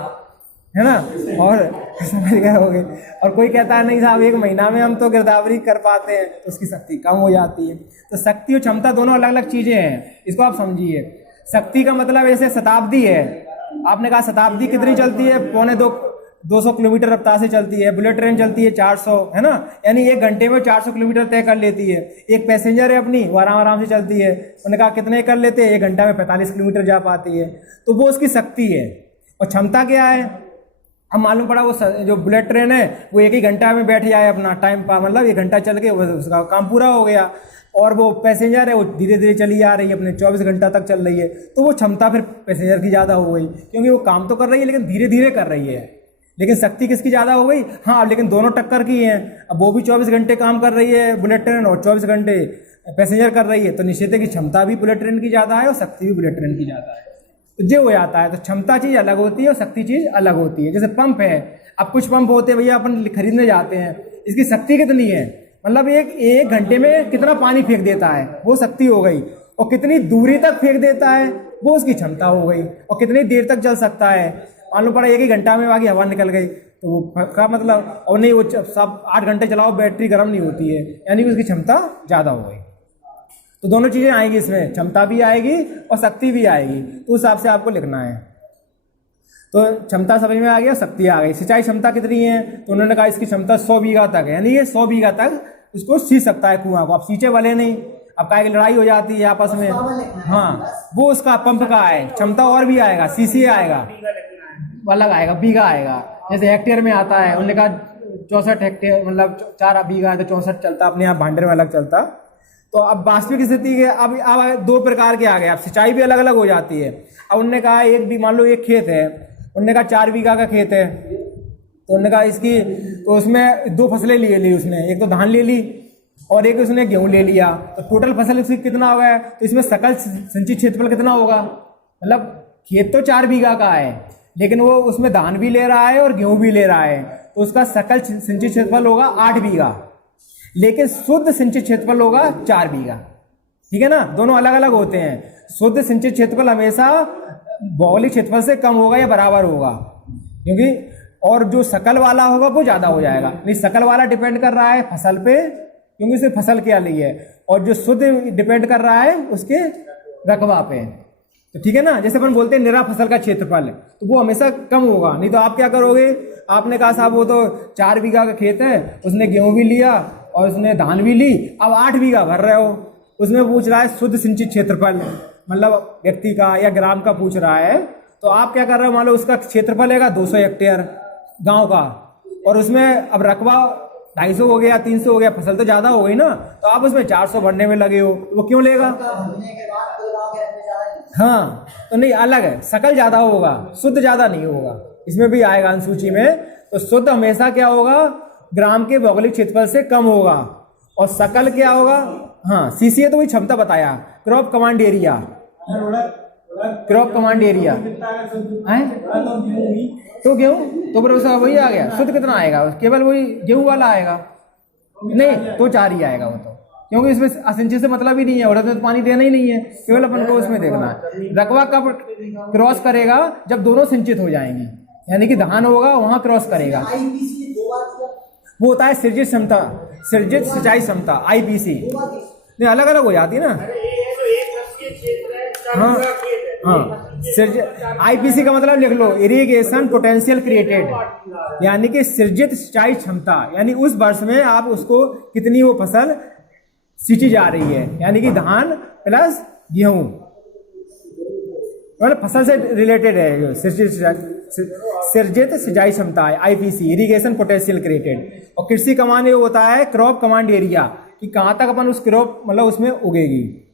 ना, और समझ गए होगे। और कोई कहता है नहीं साहब 1 महीना में हम तो गिरदावरी कर पाते हैं तो उसकी शक्ति कम हो जाती है। तो शक्ति और क्षमता दोनों अलग अलग चीज़ें हैं, इसको आप समझिए। शक्ति का मतलब जैसे शताब्दी है, आपने कहा शताब्दी कितनी चलती है, 200 किलोमीटर रफ्तार से चलती है। बुलेट ट्रेन चलती है 400, है ना, यानी 1 घंटे में 400 किलोमीटर तय कर लेती है। एक पैसेंजर है अपनी वो आराम आराम से चलती है, उन्होंने कहा कितने कर लेते हैं, 1 घंटा में 45 किलोमीटर जा पाती है। तो वो उसकी शक्ति है। और क्षमता क्या है, अब मालूम पड़ा वो जो बुलेट ट्रेन है वो 1 ही घंटा में बैठ जाए अपना टाइम पर, मतलब 1 घंटा चल के उसका काम पूरा हो गया। और वो पैसेंजर है वो धीरे धीरे चली आ रही है, अपने 24 घंटा तक चल रही है। तो वो क्षमता फिर पैसेंजर की ज़्यादा हो गई, क्योंकि वो काम तो कर रही है लेकिन धीरे धीरे कर रही है। लेकिन शक्ति किसकी ज़्यादा हो गई, हाँ, लेकिन दोनों टक्कर की हैं। अब वो भी 24 घंटे काम कर रही है बुलेट ट्रेन और 24 घंटे पैसेंजर कर रही है, तो निश्चित है कि क्षमता भी बुलेट ट्रेन की ज़्यादा है और शक्ति भी बुलेट ट्रेन की ज़्यादा है। तो ये हो जाता है। तो क्षमता चीज़ अलग होती है और शक्ति चीज़ अलग होती है। जैसे पंप है, अब कुछ पंप होते हैं भैया अपन खरीदने जाते हैं, इसकी शक्ति कितनी है, मतलब एक घंटे में कितना पानी फेंक देता है, वो शक्ति हो गई। और कितनी दूरी तक फेंक देता है वो उसकी क्षमता हो गई। और कितनी देर तक चल सकता है, मालूम पड़ा 1 ही घंटा में बाकी हवा निकल गई तो वो का मतलब, और नहीं वो सब 8 घंटे चलाओ बैटरी गर्म नहीं होती है, यानी कि उसकी क्षमता ज़्यादा हो गई। तो दोनों चीज़ें आएंगी इसमें, क्षमता भी आएगी और शक्ति भी आएगी, तो उस हिसाब से आपको लिखना है। तो क्षमता समझ में आ गया, शक्ति आ गई। सिंचाई क्षमता कितनी है, तो उन्होंने कहा इसकी क्षमता 100 बीघा तक है, यानी ये 100 बीघा तक उसको सींच सकता है कुआं को। अब सींचे वाले नहीं, अब काय की लड़ाई हो जाती है आपस में, हाँ, वो उसका पंप का है, क्षमता और भी आएगा, CCA आएगा, अलग आएगा, बीघा आएगा। जैसे हेक्टेयर में आता है, उन्होंने कहा 64 हेक्टेयर, मतलब 4 बीघा है तो 64 चलता, अपने यहाँ भांडर में अलग चलता। तो अब वास्तविक स्थिति के अब 2 प्रकार के आ गए, अब सिंचाई भी अलग अलग हो जाती है। अब उन्होंने कहा एक भी, मान लो एक खेत है, उन्होंने कहा 4 बीघा का खेत है, तो उन्होंने कहा इसकी, तो उसमें 2 फसलें ले ली उसने, एक तो धान ले ली और एक उसने गेहूं ले लिया। तो टोटल फसल इसकी कितना हो गया, तो इसमें सकल सिंचित क्षेत्रफल कितना होगा, मतलब खेत तो 4 बीघा का है लेकिन वो उसमें धान भी ले रहा है और गेहूं भी ले रहा है, तो उसका सकल सिंचित क्षेत्रफल होगा 8 बीघा, लेकिन शुद्ध सिंचित क्षेत्रफल होगा 4 बीघा। ठीक है ना, दोनों अलग अलग होते हैं। शुद्ध सिंचित क्षेत्रफल हमेशा भौगोलिक क्षेत्रफल से कम होगा या बराबर होगा, क्योंकि और जो सकल वाला होगा वो ज़्यादा हो जाएगा। नहीं, सकल वाला डिपेंड कर रहा है फसल पे, क्योंकि उसे फसल क्या ली है, और जो शुद्ध डिपेंड कर रहा है उसके रकबा पे। तो ठीक है ना, जैसे अपन बोलते हैं निरा फसल का क्षेत्रफल, तो वो हमेशा कम होगा। नहीं तो आप क्या करोगे, आपने कहा साहब वो तो 4 बीघा का खेत है, उसने गेहूं भी लिया और उसने धान भी ली, अब 8 बीघा भर रहे हो, उसमें पूछ रहा है शुद्ध सिंचित क्षेत्रफल, मतलब व्यक्ति का या ग्राम का पूछ रहा है। तो आप क्या कर रहे हो, मान लो उसका क्षेत्रफल है 200 हेक्टेयर गांव का, और उसमें अब रकबा 250 हो गया, 300 हो गया, फसल तो ज़्यादा हो गई ना, तो आप उसमें 400 भरने में लगे हो, वो क्यों लेगा। हाँ, तो नहीं, अलग है, सकल ज़्यादा होगा, शुद्ध ज़्यादा नहीं होगा। इसमें भी आएगा अनुसूची में। तो शुद्ध हमेशा क्या होगा, ग्राम के भौगोलिक क्षेत्रफल से कम होगा, और सकल क्या होगा, हाँ सीसीए तो वही क्षमता बताया, crop command area, crop command area है तो गेहूँ तो फिर उसका वही आ गया। शुद्ध कितना आएगा? केवल वही गेहूँ वाला आएगा, नहीं तो 4 ही आएगा वो तो, क्योंकि इसमें असिंचित से मतलब ही नहीं है, उड़द में तो पानी देना ही नहीं है, केवल अपन को उसमें देखना है। रकबा कब क्रॉस करेगा? जब दोनों सिंचित हो जाएंगी, यानी कि धान होगा वहां क्रॉस करेगा। वो होता है सृजित क्षमता, सृजित सिंचाई क्षमता, आईपीसी। नहीं अलग अलग हो जाती है ना। हाँ हाँ आईपीसी का मतलब लिख लो, इरिगेशन पोटेंशियल क्रिएटेड, यानी कि सृजित सिंचाई क्षमता, यानी उस वर्ष में आप उसको कितनी वो फसल सींची जा रही है, यानी कि धान प्लस गेहूं, मतलब फसल से रिलेटेड है। सृजित सिंचाई क्षमता है आईपीसी, इरिगेशन पोटेंशियल क्रिएटेड। और कृषि कमांड ये होता है क्रॉप कमांड एरिया, कि कहाँ तक अपन उस क्रॉप मतलब उसमें उगेगी।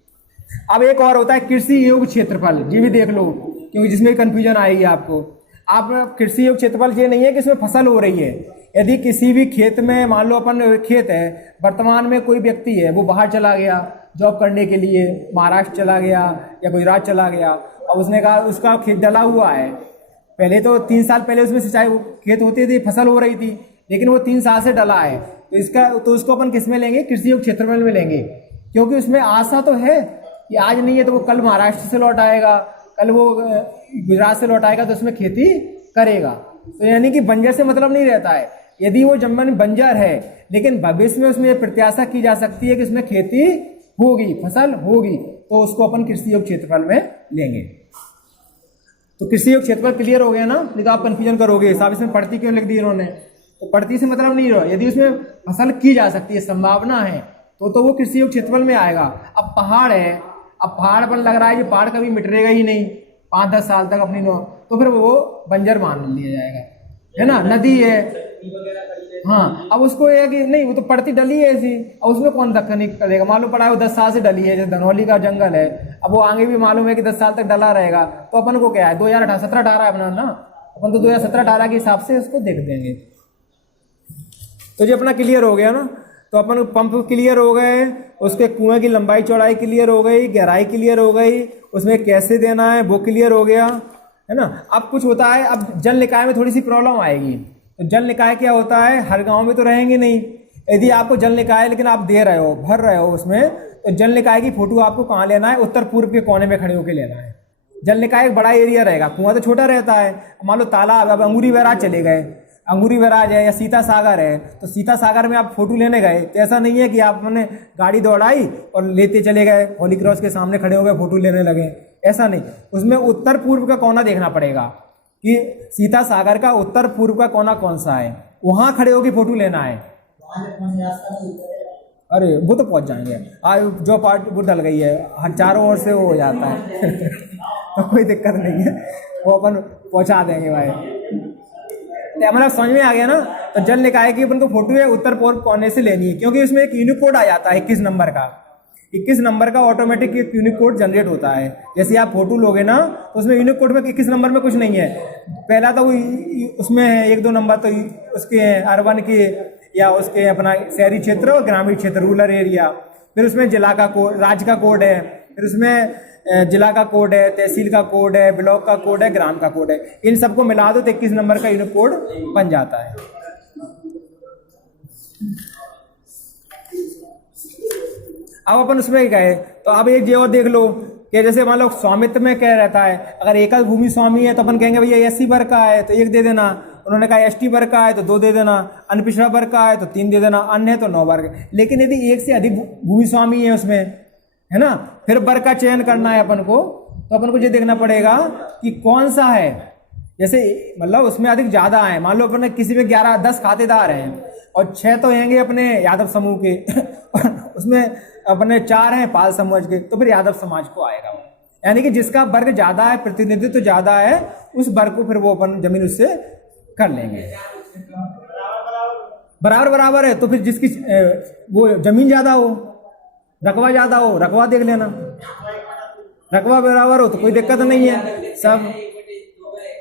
अब एक और होता है कृषि योग्य क्षेत्रफल, ये भी देख लो क्योंकि जिसमें कंफ्यूजन आएगी आपको। आप कृषि योग्य क्षेत्रफल ये नहीं है कि इसमें फसल हो रही है। यदि किसी भी खेत में, मान लो अपन खेत है, वर्तमान में कोई व्यक्ति है वो बाहर चला गया जॉब करने के लिए, महाराष्ट्र चला गया या गुजरात चला गया, और उसने कहा उसका खेत डला हुआ है। पहले तो 3 साल पहले उसमें सिंचाई खेत होती थी, फसल हो रही थी, लेकिन वो 3 साल से डला है, तो उसको अपन किस में लेंगे? कृषि योग्य क्षेत्रफल में लेंगे, क्योंकि उसमें आशा तो है कि आज नहीं है तो वो कल महाराष्ट्र से लौट आएगा, कल वो गुजरात से लौट आएगा तो उसमें खेती करेगा। तो यानी कि बंजर से मतलब नहीं रहता है। यदि वो जमीन बंजर है लेकिन भविष्य में उसमें प्रत्याशा की जा सकती है कि उसमें खेती होगी, फसल होगी, तो उसको अपन कृषि योग्य क्षेत्रफल में लेंगे। तो कृषि योग्य क्षेत्रफल क्लियर हो गया ना? नहीं तो आप कंफ्यूजन करोगे साहब इसमें पड़ती क्यों लिख दी इन्होंने। तो पड़ती से मतलब नहीं रहा, यदि उसमें फसल की जा सकती है, संभावना है, तो वो कृषि योग्य क्षेत्रफल में आएगा। अब पहाड़ है, अब पहाड़ पर लग रहा है कि पहाड़ कभी मिटेगा ही नहीं 5-10 साल तक अपनी तो फिर वो बंजर मान लिया जाएगा, है ना। नदी है, हाँ, अब उसको ये कि नहीं वो तो पड़ती डली है ऐसी, अब उसमें कौन धक्का नहीं करेगा। मालूम पड़ा है वो 10 साल से डली है, जैसे धनौली का जंगल है, अब वो आगे भी मालूम है कि 10 साल तक डला रहेगा, तो अपन को क्या है 2017-18 अपना ना, अपन तो 2017-18 के हिसाब से उसको देख देंगे। तो जो अपना क्लियर हो गया ना, तो अपन पंप क्लियर हो गए, उसके कुएं की लंबाई चौड़ाई क्लियर हो गई, गहराई क्लियर हो गई, उसमें कैसे देना है वो क्लियर हो गया, है ना। अब कुछ होता है, अब जल निकाय में थोड़ी सी प्रॉब्लम आएगी। तो जल निकाय क्या होता है, हर गांव में तो रहेंगे नहीं। यदि आपको जल निकाय लेकिन आप दे रहे हो, भर रहे हो उसमें, तो जल निकाय की फोटो आपको कहाँ लेना है? उत्तर पूर्व के कोने में खड़े होकर लेना है। जल निकाय एक बड़ा एरिया रहेगा, कुआं तो छोटा रहता है। मान लो तालाब, अब अंगूरी बैराज चले गए, अंगूरी बैराज है या सीता सागर है, तो सीता सागर में आप फोटो लेने गए तो ऐसा नहीं है कि आपने गाड़ी दौड़ाई और लेते चले गए, होली क्रॉस के सामने खड़े हो गए फोटो लेने लगे, ऐसा नहीं। उसमें उत्तर पूर्व का कोना देखना पड़ेगा कि सीता सागर का उत्तर पूर्व का कोना कौन सा है, वहां खड़े होकर फोटो लेना है। अरे वो तो पहुंच जाएंगे, आज जो पार्ट वो डल गई है, हर चारों ओर से वो हो जाता है तो कोई दिक्कत नहीं है, वो अपन पहुंचा देंगे भाई। मतलब समझ में आ गया ना। तो जल निकाय की अपन को फोटो है उत्तर पूर्व कोने से लेनी है, क्योंकि उसमें एक यूनिक कोड आ जाता है 21 नंबर का। 21 नंबर का ऑटोमेटिक एक यूनिक कोड जनरेट होता है। जैसे आप फोटो लोगे ना, तो उसमें यूनिक कोड में 21 नंबर में कुछ नहीं है। पहला तो उसमें है 1-2 नंबर तो उसके अर्बन के या उसके अपना शहरी क्षेत्र और ग्रामीण क्षेत्र, रूरल एरिया। फिर उसमें जिला का कोड, राज्य का कोड है, फिर उसमें जिला का कोड है, तहसील का कोड है, ब्लॉक का कोड है, ग्राम का कोड है। इन सबको मिला दो तो 21 नंबर का यूनिक कोड बन जाता है। अब अपन उसमें गए तो अब एक जो और देख लो कि जैसे मान लो स्वामित्व में क्या रहता है, अगर एकल भूमि स्वामी है तो अपन कहेंगे भैया एससी वर्ग का है तो 1 दे देना, उन्होंने कहा एसटी वर्ग का है तो 2 दे देना, अनपिछड़ा वर्ग का है तो 3 दे देना, अन्य है तो 9 वर्ग। लेकिन यदि 1 से अधिक भूमि स्वामी है उसमें, है ना, फिर वर्ग का चयन करना है अपन को, तो अपन को ये देखना पड़ेगा कि कौन सा है। जैसे मतलब उसमें अधिक ज्यादा है, मान लो अपने किसी में 10 खातेदार हैं और 6 तो होंगे अपने यादव समूह के उसमें अपने 4 हैं पाल समाज के, तो फिर यादव समाज को आएगा। यानी कि जिसका वर्ग ज्यादा है, प्रतिनिधित्व ज्यादा है, उस वर्ग को फिर वो अपन जमीन उससे कर लेंगे। बराबर है तो फिर जिसकी वो जमीन ज्यादा हो, रकबा ज्यादा हो, रकबा देख लेना। रकबा बराबर हो तो कोई दिक्कत नहीं है, सब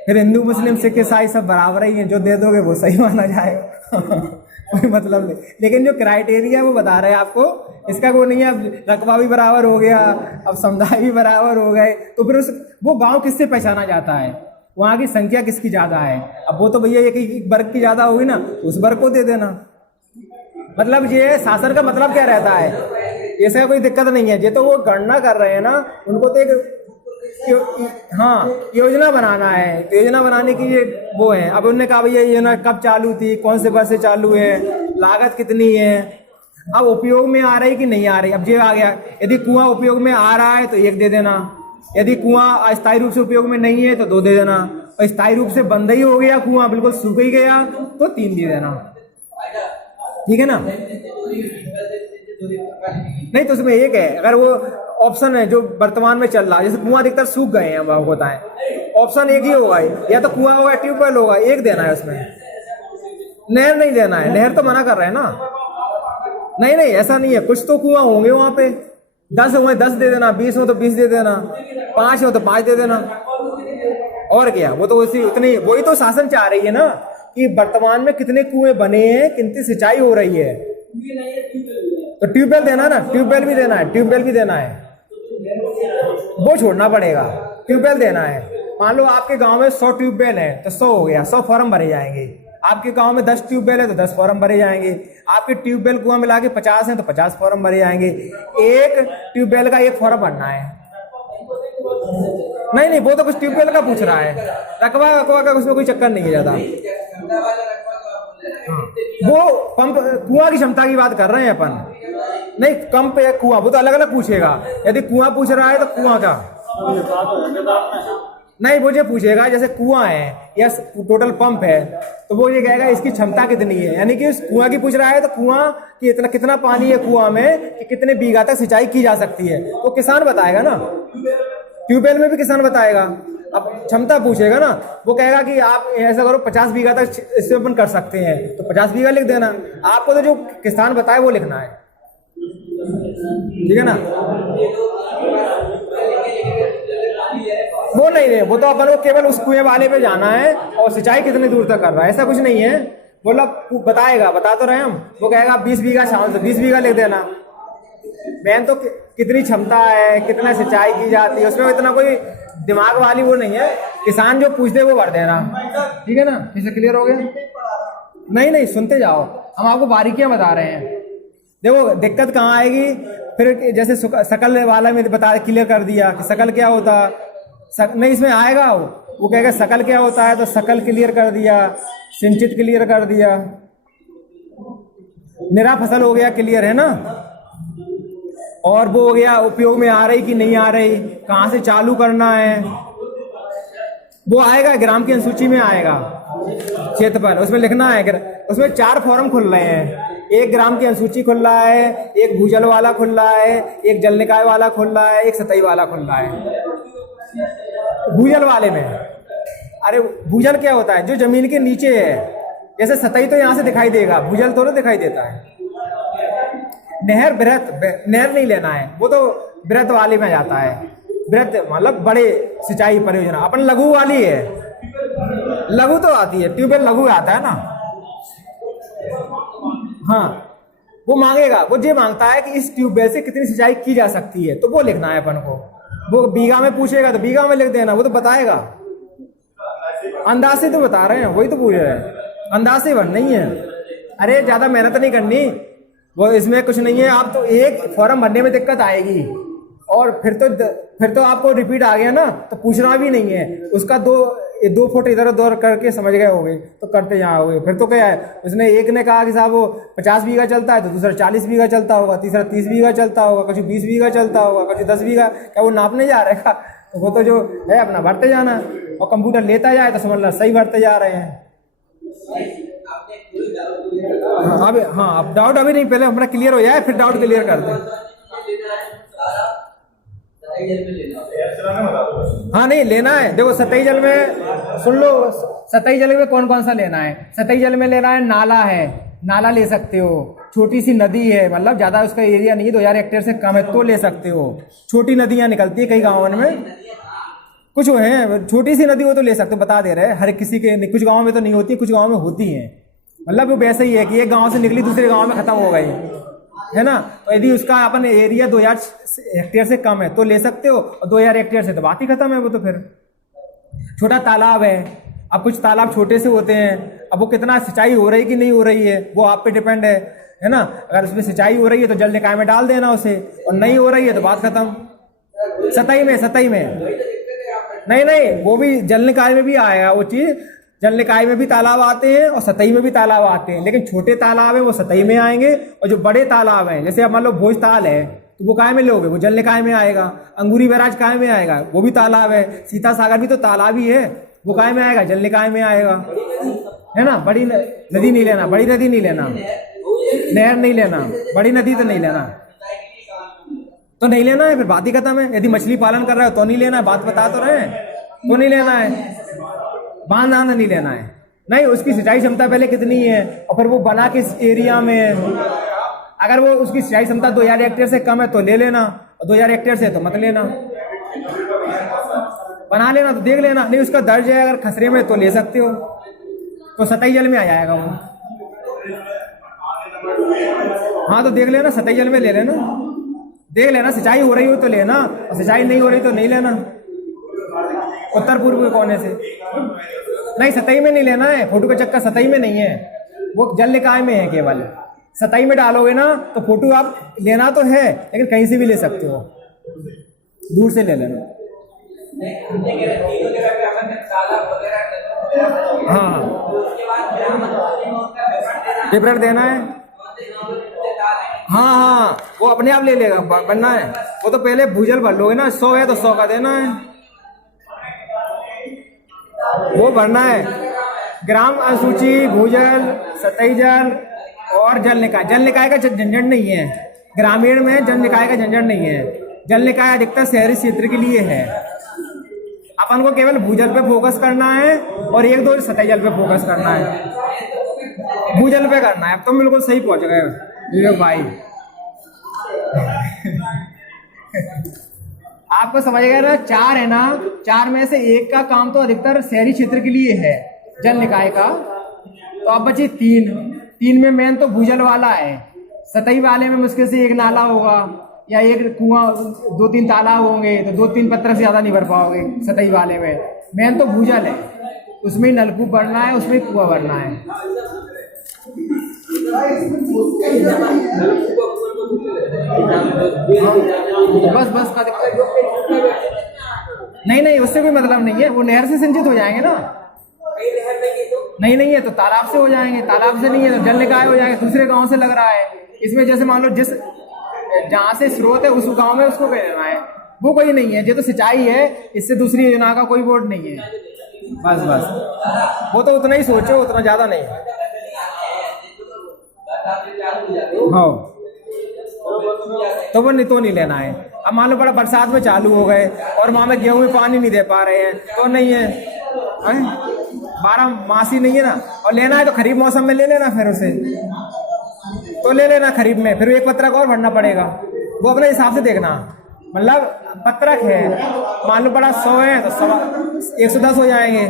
फिर हिंदू मुस्लिम सिख ईसाई सब बराबर ही हैं, जो दे दोगे वो सही माना जाएगा कोई मतलब नहीं, लेकिन जो क्राइटेरिया वो बता रहे हैं आपको, इसका वो नहीं है अब रकबा भी बराबर हो गया, अब समुदाय भी बराबर हो गए, तो फिर वो गांव किससे पहचाना जाता है, वहां की संख्या किसकी ज्यादा है। अब वो तो भैया एक वर्ग की ज्यादा होगी ना, उस वर्ग को दे देना। मतलब ये शासन का मतलब क्या रहता है, इसका कोई दिक्कत नहीं है, ये तो वो गणना कर रहे हैं ना, उनको तो एक योजना बनाना है, तो योजना बनाने की ये वो है। अब उन्होंने कहा भैया योजना कब चालू थी, कौन से वर्ष से चालू है, लागत कितनी है, अब उपयोग में आ रही कि नहीं आ रही। अब ये आ गया, यदि कुआं उपयोग में आ रहा है तो 1 दे देना, यदि कुआं अस्थायी रूप से उपयोग में नहीं है तो 2 दे देना, और स्थायी रूप से बंद ही हो गया कुआं, बिल्कुल सूख ही गया तो 3 दे देना, ठीक है ना। नहीं तो उसमें एक है, अगर वो ऑप्शन है जो वर्तमान में चल रहा है, जैसे कुआं अधिकतर सूख गए हैं, अब होता है ऑप्शन एक ही होगा, या तो कुआं होगा ट्यूबवेल होगा, 1 देना है उसमें, नहर नहीं देना है, नहर तो मना कर रहे हैं ना। नहीं नहीं ऐसा नहीं है, कुछ तो कुआं होंगे वहां पे, 10 हुए 10 दे देना, 20 हो तो 20 दे देना, 5 हो तो 5 दे देना, और क्या। वो तो उसी उतनी, वही तो शासन चाह रही है ना कि वर्तमान में कितने कुएं बने हैं, कितनी सिंचाई हो रही है, तो ट्यूबवेल देना ना, ट्यूबवेल भी देना है, ट्यूबवेल भी देना है, वो छोड़ना पड़ेगा, ट्यूबवेल देना है। मान लो आपके गांव में 100 ट्यूबवेल है तो 100 हो गया, 100 फॉर्म भरे जाएंगे। आपके गांव में 10 ट्यूबवेल है तो 10 फॉर्म भरे जाएंगे। आपके ट्यूबवेल कुआं मिला के 50 है तो 50 फॉर्म भरे जाएंगे। एक ट्यूबवेल का 1 फॉर्म भरना है। नहीं नहीं वो तो कुछ ट्यूबवेल का पूछ रहा है, रकबा का उसमें कोई चक्कर नहीं है ज्यादा। वो पंप कुआं की क्षमता की बात कर रहे हैं अपन, नहीं पंप या कुआं, वो तो अलग अलग पूछेगा। यदि कुआं पूछ रहा है तो कुआं का नहीं, वो जो पूछेगा जैसे कुआं है या टोटल पंप है तो वो ये कहेगा इसकी क्षमता कितनी है, यानी कि कुआं की पूछ रहा है तो कुआं की इतना कितना पानी है कुआं में कि कितने बीघा तक सिंचाई की जा सकती है, वो किसान बताएगा ना। ट्यूबवेल में भी किसान बताएगा। अब क्षमता पूछेगा ना, वो कहेगा कि आप ऐसा करो 50 बीघा तक इससे अपन कर सकते हैं तो 50 बीघा लिख देना। आपको तो जो किसान बताए वो लिखना है, ठीक है ना। वो नहीं है, वो तो अपन को केवल उस कुएं वाले पे जाना है और सिंचाई कितनी दूर तक कर रहा है, ऐसा कुछ नहीं है। बोला बताएगा, बता तो रहे हम, वो कहेगा 20 बीघा शाम से 20 बीघा लिख देना। मैन तो कितनी क्षमता है, कितना सिंचाई की जाती है, उसमें इतना कोई दिमाग वाली वो नहीं है। किसान जो पूछते वो भर देना, ठीक है ना। इसे क्लियर हो गया? नहीं नहीं सुनते जाओ, हम आपको बारीकियां बता रहे हैं। देखो दिक्कत कहाँ आएगी फिर, जैसे सकल वाला में बता क्लियर कर दिया कि सकल क्या होता, नहीं इसमें आएगा वो कहेगा सकल क्या होता है, तो सकल क्लियर कर दिया, सिंचित क्लियर कर दिया, निरा फसल हो गया क्लियर है ना। और वो हो गया उपयोग में आ रही कि नहीं आ रही, कहाँ से चालू करना है, वो आएगा ग्राम की अनुसूची में आएगा क्षेत्रफल, उसमें लिखना है। उसमें 4 फॉर्म खुल रहे हैं, एक ग्राम की अनुसूची खुल रहा है, एक भूजल वाला खुल रहा है, एक जल निकाय वाला खुल रहा है, एक सतही वाला खुल रहा है। भूजल वाले में, अरे भूजल क्या होता है, जो जमीन के नीचे है, जैसे सतही तो यहाँ से दिखाई देगा, भूजल तो ना दिखाई देता है। नहर बृहत, नहर नहीं लेना है, वो तो बृहत वाले में जाता है। बृहत मतलब बड़े सिंचाई परियोजना, अपन लघु वाली है, लघु तो आती है, ट्यूबवेल लघु आता है ना। हाँ वो मांगेगा, वो ये मांगता है कि इस ट्यूबवेल से कितनी सिंचाई की जा सकती है, तो वो लिखना है अपन को। वो बीघा में पूछेगा तो बीघा में लिख देना, वो तो बताएगा। अंदाज से तो बता रहे हैं, वही तो पूछ रहे हैं, अंदाज से बन नहीं है। अरे ज्यादा मेहनत नहीं करनी, वो इसमें कुछ नहीं है। आप तो एक फॉर्म भरने में दिक्कत आएगी और फिर तो आपको रिपीट आ गया ना, तो पूछना भी नहीं है उसका। 2 फुट इधर उधर करके समझ गए होगे तो करते जाओगे। फिर तो क्या है, उसने एक ने कहा कि साहब वो 50 बीघा चलता है तो दूसरा 40 बीघा चलता होगा, तीसरा 30 बीघा चलता होगा, कुछ 20 बीघा चलता होगा, कुछ 10 बीघा। क्या वो नापने जा रहे हैं? तो वो तो जो है अपना भरते जाना, और कंप्यूटर लेता जाए तो समझ लो सही भरते जा रहे हैं। हाँ अब डाउट अभी नहीं, पहले हमारा क्लियर हो जाए फिर डाउट क्लियर करते हैं। हाँ नहीं लेना है, देखो सतही जल में सुन लो, सतही जल में कौन कौन सा लेना है। सतही जल में लेना है, नाला है, नाला ले सकते हो। छोटी सी नदी है, मतलब ज्यादा उसका एरिया नहीं है, 2000 हेक्टेयर से कम है तो ले सकते हो। छोटी नदियां निकलती है कई गाँवों में, कुछ है छोटी सी नदी, वो तो ले सकते हो, बता दे रहे हैं। हर किसी के, कुछ गाँव में तो नहीं होती, कुछ गाँव में होती है, मतलब वो वैसे ही है कि एक गांव से निकली दूसरे गांव में खत्म हो गई, है ना। तो यदि उसका अपन एरिया 2000 हेक्टेयर से कम है तो ले सकते हो, और 2000 हेक्टेयर से तो बात ही खत्म है। वो तो फिर छोटा तालाब है, अब कुछ तालाब छोटे से होते हैं, अब वो कितना सिंचाई हो रही कि नहीं हो रही है वो आप पे डिपेंड है ना। अगर उसमें सिंचाई हो रही है तो जल निकाय में डाल देना उसे, और नहीं हो रही है तो बात खत्म। सतही में नहीं, वो भी जल निकाय में भी आएगा वो चीज। जल निकाय में भी तालाब आते हैं और सतही में भी तालाब आते हैं, लेकिन छोटे तालाब है वो सतही में आएंगे, और जो बड़े तालाब हैं जैसे अब मान लो भोज ताल है तो वो काय में लोगे, वो जल निकाय में आएगा। अंगूरी बैराज काय में आएगा, वो भी तालाब है। सीता सागर भी तो तालाब ही है, वो काय में आएगा, जल निकाय में आएगा, है ना। बड़ी नदी नहीं लेना, बड़ी नदी नहीं लेना, नहर नहीं लेना, बड़ी नदी तो नहीं लेना, तो नहीं लेना है, फिर बात ही खत्म है। यदि मछली पालन कर रहे हो तो नहीं लेना है, बात बता तो रहे हैं, तो नहीं लेना है। बांध नहीं लेना है, नहीं। उसकी सिंचाई क्षमता पहले कितनी है और फिर वो बना किस एरिया में है। अगर वो उसकी सिंचाई क्षमता 2000 हेक्टेयर से कम है तो ले लेना, और 2000 हेक्टेयर से तो मत लेना। बना लेना तो देख लेना, नहीं उसका दर्ज है अगर खसरे में तो ले सकते हो, तो सतही जल में आ जाएगा वो। हाँ तो देख लेना, सतही जल में ले लेना, देख लेना। सिंचाई हो रही हो तो लेना, और सिंचाई नहीं हो रही तो नहीं लेना। उत्तर पूर्व के कोने से नहीं, सतही में नहीं लेना है। फोटो का चक्कर सतही में नहीं है, वो जल निकाय में है केवल। सतही में डालोगे ना तो फोटो आप लेना तो है, लेकिन कहीं से भी ले सकते हो, दूर से ले लेना। हाँ विवरण देना है, हाँ वो अपने आप ले लेगा, बनना है। वो तो पहले भूजल भर लोगे ना, 100 है तो 100 का देना है, वो भरना है। ग्राम अनुसूची, भूजल, सतही जल और जल निकाय। जल निकाय का झंझट नहीं है, ग्रामीण में जल निकाय का झंझट नहीं है। जल निकाय अधिकतर शहरी क्षेत्र के लिए है। अपन को केवल भूजल पे फोकस करना है और 1-2 सतही जल पे फोकस करना है, भूजल पे करना है। अब तो बिल्कुल सही पहुंच गए विवेक भाई। आपको समझ गया ना, 4 है ना, 4 में से 1 का काम तो अधिकतर शहरी क्षेत्र के लिए है जल निकाय का। तो अब बची 3 में मेन तो भूजल वाला है। सतही वाले में मुश्किल से 1 नाला होगा या 1 कुआं, 2-3 तालाब होंगे, तो 2-3 पत्र से ज्यादा नहीं भर पाओगे सतही वाले में। मेन तो भूजल है, उसमें नलकूप भरना है, उसमें कुआं भरना है। बस का नहीं, उससे कोई मतलब नहीं है। वो नहर से सिंचित हो जाएंगे ना, नहीं है तो तालाब से हो जाएंगे, तालाब से नहीं है तो जल निकाय हो जाएंगे, दूसरे गांव से लग रहा है। इसमें जैसे मान लो जिस जहाँ से स्रोत है उस गांव में उसको कह देना है, वो कोई नहीं है। ये तो सिंचाई है, इससे दूसरी योजना का कोई वोट नहीं है। बस वो तो उतना ही सोचो, उतना ज्यादा नहीं। हाँ तो वो नहीं लेना है। अब मान लो बड़ा बरसात में चालू हो गए और वहां में गेहूं में पानी नहीं दे पा रहे हैं तो नहीं है, 12 मासी नहीं है ना। और लेना है तो खरीफ मौसम में ले लेना, फिर उसे तो ले लेना खरीफ में, फिर 1 पत्रक और भरना पड़ेगा। वो अपने हिसाब से देखना, मतलब पत्रक है मान लो बड़ा 100 है तो 110 हो जाएंगे।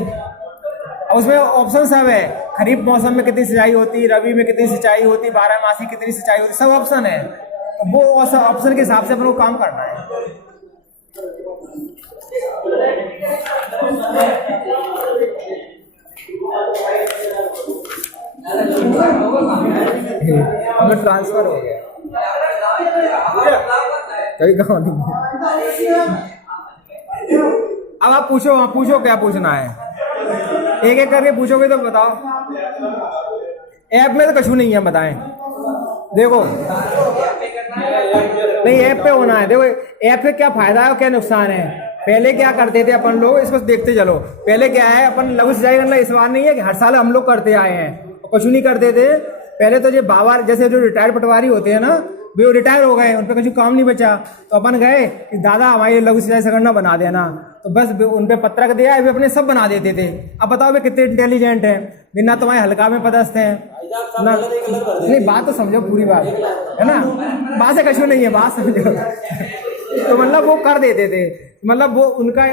और उसमें ऑप्शन सब है, खरीफ मौसम में कितनी सिंचाई होती, रबी में कितनी सिंचाई होती, 12 मासी कितनी सिंचाई होती, सब ऑप्शन है। तो वो ऑप्शन के हिसाब से अपन को काम करना है। हमें ट्रांसफर हो गया, कभी कहाँ नहीं। अब आप पूछो क्या पूछना है, एक करके पूछोगे तो बताओ। ऐप में तो कछु नहीं है, बताएं। देखो नहीं, ऐप पे होना है। देखो ऐप पे क्या फायदा है और क्या नुकसान है। पहले क्या करते थे अपन लोग, इसको देखते चलो। पहले क्या है, अपन लघु सिंचाई करना इस बार नहीं है कि हर साल हम लोग करते आए हैं, कुछ नहीं करते थे पहले। तो ये बाबा जैसे जो रिटायर्ड पटवारी होते हैं ना, वो रिटायर हो गए, उन पर कुछ काम नहीं बचा, तो अपन गए कि दादा हमारी लघु सिंचाई संगठन बना देना। तो बस उन पे पत्रक दिया, वे अपने सब बना देते थे। अब बताओ वे कितने इंटेलिजेंट हैं, बिना तुम्हारे हल्का में पदस्थ हैं ना। नहीं बात तो समझो, पूरी बात है ना, बात से कछु नहीं है, बात समझो। तो मतलब वो कर देते थे, मतलब वो उनके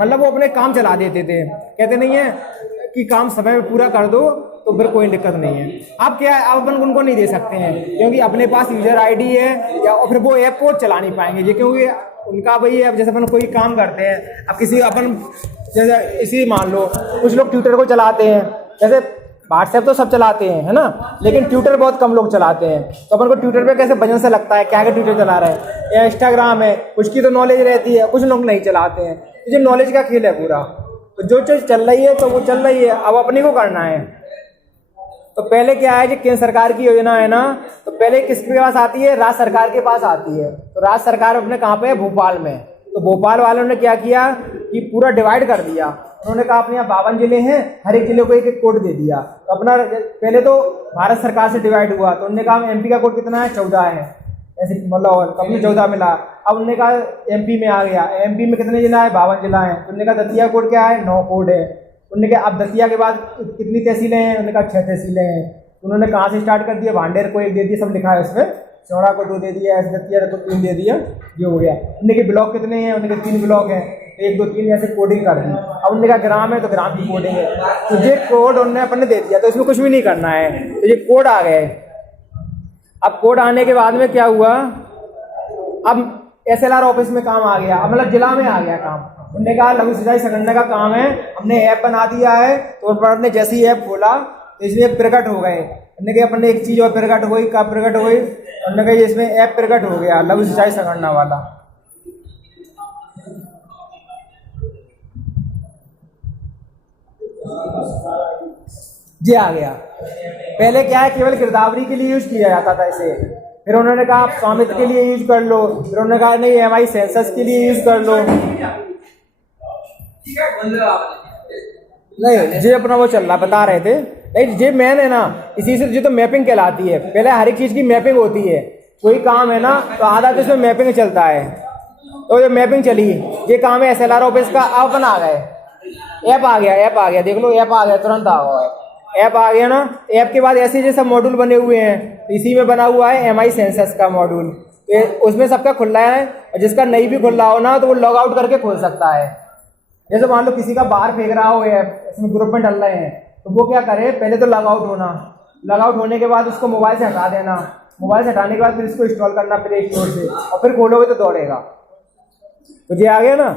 मतलब वो अपने काम चला देते थे। कहते नहीं है कि काम समय में पूरा कर दो तो फिर कोई दिक्कत नहीं है। अब क्या है, अब अपन उनको नहीं दे सकते हैं क्योंकि अपने पास यूजर आईडी है, या फिर वो ऐप को चला नहीं पाएंगे जी, क्योंकि उनका वही है। अब जैसे अपन कोई काम करते हैं, अब किसी अपन जैसे इसी मान लो कुछ लोग ट्विटर को चलाते हैं, जैसे व्हाट्सएप तो सब चलाते हैं, है ना, लेकिन ट्विटर बहुत कम लोग चलाते हैं। तो अपन को ट्विटर पे कैसे भजन से लगता है क्या ट्विटर चला रहे हैं, या इंस्टाग्राम है, कुछ की तो नॉलेज रहती है, कुछ लोग नहीं चलाते हैं। तो जो नॉलेज का खेल है पूरा, तो जो चीज़ चल रही है तो वो चल रही है, अब अपने को करना है। तो पहले क्या है, जो केंद्र सरकार की योजना है ना, तो पहले किसके पास आती है, राज्य सरकार के पास आती है। तो राज्य सरकार अपने कहाँ पे है, भोपाल में। तो भोपाल वालों ने क्या किया कि पूरा डिवाइड कर दिया। उन्होंने कहा अपने यहाँ 52 जिले हैं, हर एक जिले को एक एक कोड दे दिया। तो अपना पहले तो भारत सरकार से डिवाइड हुआ, तो उन्होंने कहा एमपी का कोड कितना है, 14 है, ऐसे मतलब अपने 14 मिला। अब उन्होंने कहा एमपी में आ गया, एमपी में कितने जिला है, 52 जिला है। उन्होंने कहा दतिया कोड क्या है, 9 कोड है। उन्होंने कहा अब दतिया के बाद कितनी तहसीलें हैं, उन्होंने कहा 6 तहसीलें हैं। उन्होंने कहाँ से स्टार्ट कर दिया, भांडेर को 1 दे दिया, सब लिखा है उसमें, चौड़ा को 2 दे दिया, ऐसे दतिया को 3 दे दिया, ये हो गया। उन्होंने के ब्लॉक कितने हैं, उन्होंने कहा 3 ब्लॉक हैं, 1 2 3 ऐसे कोडिंग कर दी। अब उन्होंने कहा ग्राम है तो ग्राम की कोडिंग है, तो ये कोड उन्होंने अपने दे दिया, तो इसमें कुछ भी नहीं करना है। तो ये कोड आ गए। अब कोड आने के बाद में क्या हुआ, अब SLR ऑफिस में काम आ गया, अब मतलब जिला में आ गया काम। उन्होंने कहा लघु सिंचाई संगठन का काम है, हमने ऐप बना दिया है। तो उन्होंने ने जैसे ही ऐप खोला तो इसमें प्रकट हो गए। उन्होंने कहा अपने एक चीज़ और प्रकट हुई, कब प्रकट हुई, उन्होंने कहा इसमें ऐप प्रकट हो गया लघु सिंचाई संगठन वाला। जी आ गया। पहले क्या है, केवल गिरदावरी के लिए यूज किया जाता था इसे, फिर उन्होंने कहा आप स्वामित्व के लिए यूज कर लो, फिर उन्होंने कहा नहीं MI सेंसस के लिए यूज कर लो। नहीं जी अपना वो चल रहा, बता रहे थे नहीं जी मेन है ना, इसी से जो तो मैपिंग कहलाती है। पहले हर एक चीज की मैपिंग होती है, कोई काम है ना तो आधा तो इसमें मैपिंग चलता है। तो ये मैपिंग चली, ये काम है SLR ऑफिस का। अब अपन आ गए, ऐप आ गया, ऐप आ गया, देख लो ऐप आ गया, तुरंत आ गया ऐप आ गया ना। ऐप के बाद ऐसे जैसे मॉड्यूल बने हुए हैं, इसी में बना हुआ है MI सेंसस का मॉड्यूल, उसमें सबका खुल रहा है। और जिसका नहीं भी खुल रहा हो ना तो वो लॉग आउट करके खोल सकता है। जैसे मान लो किसी का बाहर फेंक रहा हो ऐप, इसमें ग्रुप में डल रहे हैं, तो वो क्या करे, पहले तो लॉग आउट होना, लॉग आउट होने के बाद उसको मोबाइल से हटा देना, मोबाइल से हटाने के बाद फिर इसको इंस्टॉल करना प्ले स्टोर से, और फिर खोलोगे तो दौड़ेगा। तो ये आ गया ना।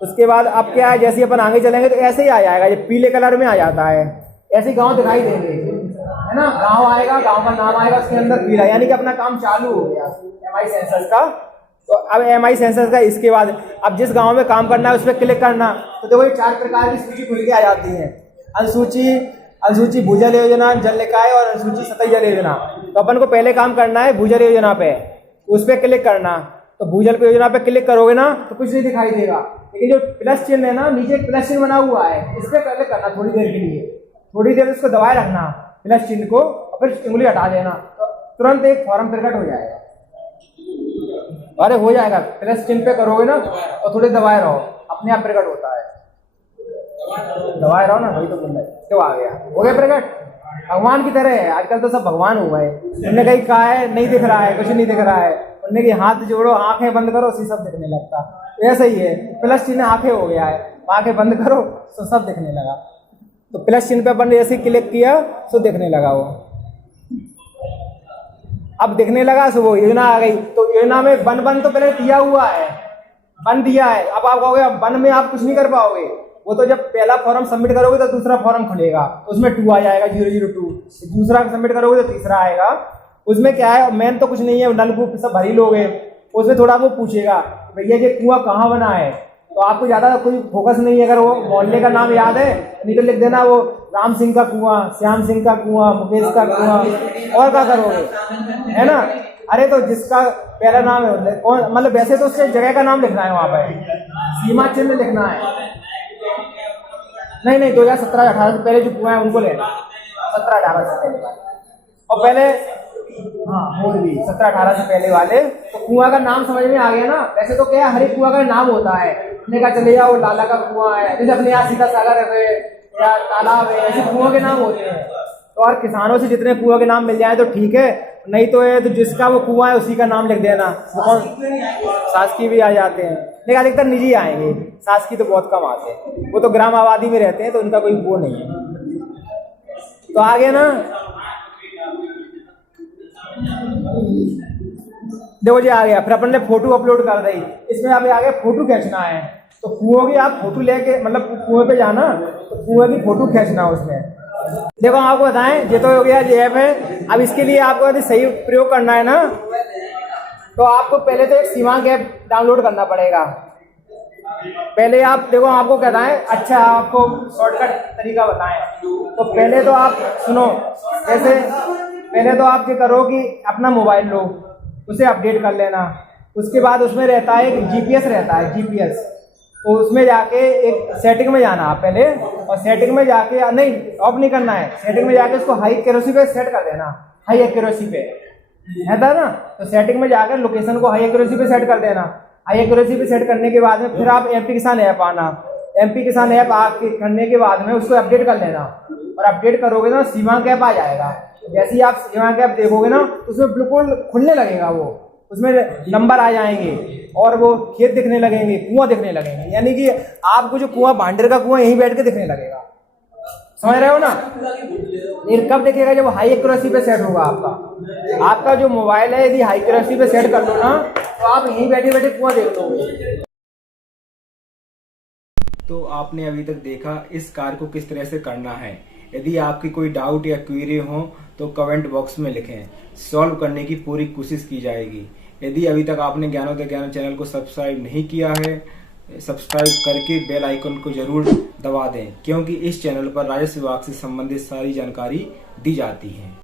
उसके बाद अब क्या है, जैसे अपन आगे चलेंगे तो ऐसे ही आ जाएगा, ये पीले कलर में आ जाता है, ऐसे गांव दिखाई देंगे, है ना, गांव आएगा, गांव का नाम आएगा, उसके अंदर पीला, यानी कि अपना काम चालू हो गया MI सेंसस का। तो अब MI सेंसस का इसके बाद अब जिस गांव में काम करना है उस पर क्लिक करना, तो देखो ये 4 प्रकार की सूची खुल के आ जाती है, अनुसूची भूजल योजना, जल निकाय और अनुसूची सतही जल योजना। तो अपन को पहले काम करना है भूजल योजना पे, उस पर क्लिक करना। तो भूजल योजना पे क्लिक करोगे ना तो कुछ नहीं दिखाई देगा, लेकिन जो प्लस चिन्ह है ना, नीचे एक प्लस चिन्ह बना हुआ है, इस पर क्लिक करना थोड़ी देर के लिए, थोड़ी देर उसको दबाए रखना प्लस चिन्ह को, और फिर उंगली हटा देना, तो तुरंत एक फॉर्म प्रकट हो जाएगा। अरे हो जाएगा, प्लस चिन्ह पे करोगे ना और थोड़े दबाए रहो, अपने आप प्रकट होता है। दबाए रहो ना, वही तो बोल रहे, क्यों आ गया, हो गया प्रकट। भगवान की तरह है, आजकल तो सब भगवान हो गए। उन्होंने कहीं कहा है नहीं दिख रहा है, कुछ नहीं दिख रहा है, उन्होंने कि हाथ जोड़ो, आंखें बंद करो, उसी सब दिखने लगता। ऐसा ही है, प्लस चिन्ह आंखें हो गया है, आंखें बंद करो तो सब दिखने लगा। तो प्लस चिन्ह पे अपन ने जैसे क्लिक किया तो दिखने लगा वो, अब दिखने लगा सो वो योजना आ गई। तो योजना में वन तो पहले दिया हुआ है, वन दिया है। अब आप कहोगे अब वन में आप कुछ नहीं कर पाओगे, वो तो जब पहला फॉर्म सबमिट करोगे तो दूसरा फॉर्म खुलेगा, उसमें 2 आ जाएगा 002, दूसरा सबमिट करोगे तो तीसरा आएगा। उसमें क्या है, मेन तो कुछ नहीं है, नलकूप सब भरी लोगे, उसमें थोड़ा वो पूछेगा भैया ये कुआं कहाँ बना है, तो आपको ज़्यादा कोई फोकस नहीं है। अगर वो मोहल्ले का नाम याद है नहीं तो लिख देना वो राम सिंह का कुआं, श्याम सिंह का कुआं, मुकेश का कुआं, और क्या करोगे, है ना। अरे तो जिसका पहला नाम है कौन, मतलब वैसे तो उसके जगह का नाम लिखना है, वहाँ पर सीमा चिन्ह लिखना है। नहीं 2017-18 से पहले जो कुआं है उनको लेना, 17-18 से पहले, और पहले हाँ मोड़ भी 17-18 से पहले वाले। तो कुआं का नाम समझ में आ गया ना। वैसे तो क्या हर एक कुआं का नाम होता है, हमने कहा चले जाओ लाला का कुआं है, जैसे अपने यहाँ सीता सागर है या तालाब है, ऐसे कुआं के नाम होते हैं। तो और किसानों से जितने कुआं के नाम मिल जाए तो ठीक है, नहीं तो है तो जिसका वो कुआं है उसी का नाम लिख देना। शासकीय भी आ जाते हैं, लेकिन अधिकतर निजी आएंगे, शासकीय तो बहुत कम आते हैं, वो तो ग्राम आबादी में रहते हैं तो उनका कोई वो नहीं है। तो आ गया ना, देखो जी आ गया। फिर अपन ने फोटो अपलोड कर दी, इसमें अभी आगे फोटो खींचना है। तो कुएं की आप फोटो लेके मतलब कुएं पे जाना, तो कुएं की फोटो खींचना उसमें। देखो आपको बताएं, ये तो हो गया ये ऐप है। अब इसके लिए आपको यदि सही प्रयोग करना है ना, तो आपको पहले तो एक सीमांक ऐप डाउनलोड करना पड़ेगा। पहले आप देखो, आपको कहता है अच्छा आपको शॉर्टकट तरीका बताएं। तो पहले तो आप सुनो, जैसे पहले तो आप ये करो कि अपना मोबाइल लो, उसे अपडेट कर लेना। उसके बाद उसमें रहता है एक जीपीएस रहता है, जीपीएस। तो उसमें जाके एक सेटिंग में जाना आप पहले, और सेटिंग में जाके नहीं ऑफ नहीं करना है, सेटिंग में जाके उसको हाई एक्यूरेसी पे सेट कर देना, हाई एक्यूरेसी पे है था ना। तो सेटिंग में जाकर लोकेशन को हाई एक्यूरेसी पे सेट कर देना। हाई एक्यूरेसी पे सेट करने के बाद में फिर आप एमपी किसान ऐप आना। एमपी किसान ऐप करने के बाद में उसको अपडेट कर लेना, और अपडेट करोगे ना सीमांक ऐप आ जाएगा। जैसे ही आप सीमांक ऐप देखोगे ना, तो उसमें बिल्कुल खुलने लगेगा, वो उसमें नंबर आ जाएंगे और वो खेत दिखने लगेंगे, कुआं दिखने लगेंगे। यानी कि आपको जो कुआं भांडर का कुआं यहीं बैठ के दिखने लगेगा, समझ रहे हो ना। लेकिन कब दिखेगा? जब हाई एक्यूरेसी पे सेट होगा आपका। आपका जो मोबाइल है यदि हाई एक्यूरेसी पे सेट कर लो ना, तो आप यहीं बैठे बैठे कुआं देख लोगे। तो आपने अभी तक देखा इस कार्य को किस तरह से करना है। यदि आपकी कोई डाउट या क्वेरी हो तो कमेंट बॉक्स में लिखें, सॉल्व करने की पूरी कोशिश की जाएगी। यदि अभी तक आपने ज्ञानोदय ज्ञान चैनल को सब्सक्राइब नहीं किया है, सब्सक्राइब करके बेल आइकन को जरूर दबा दें, क्योंकि इस चैनल पर राजस्व विभाग से संबंधित सारी जानकारी दी जाती है।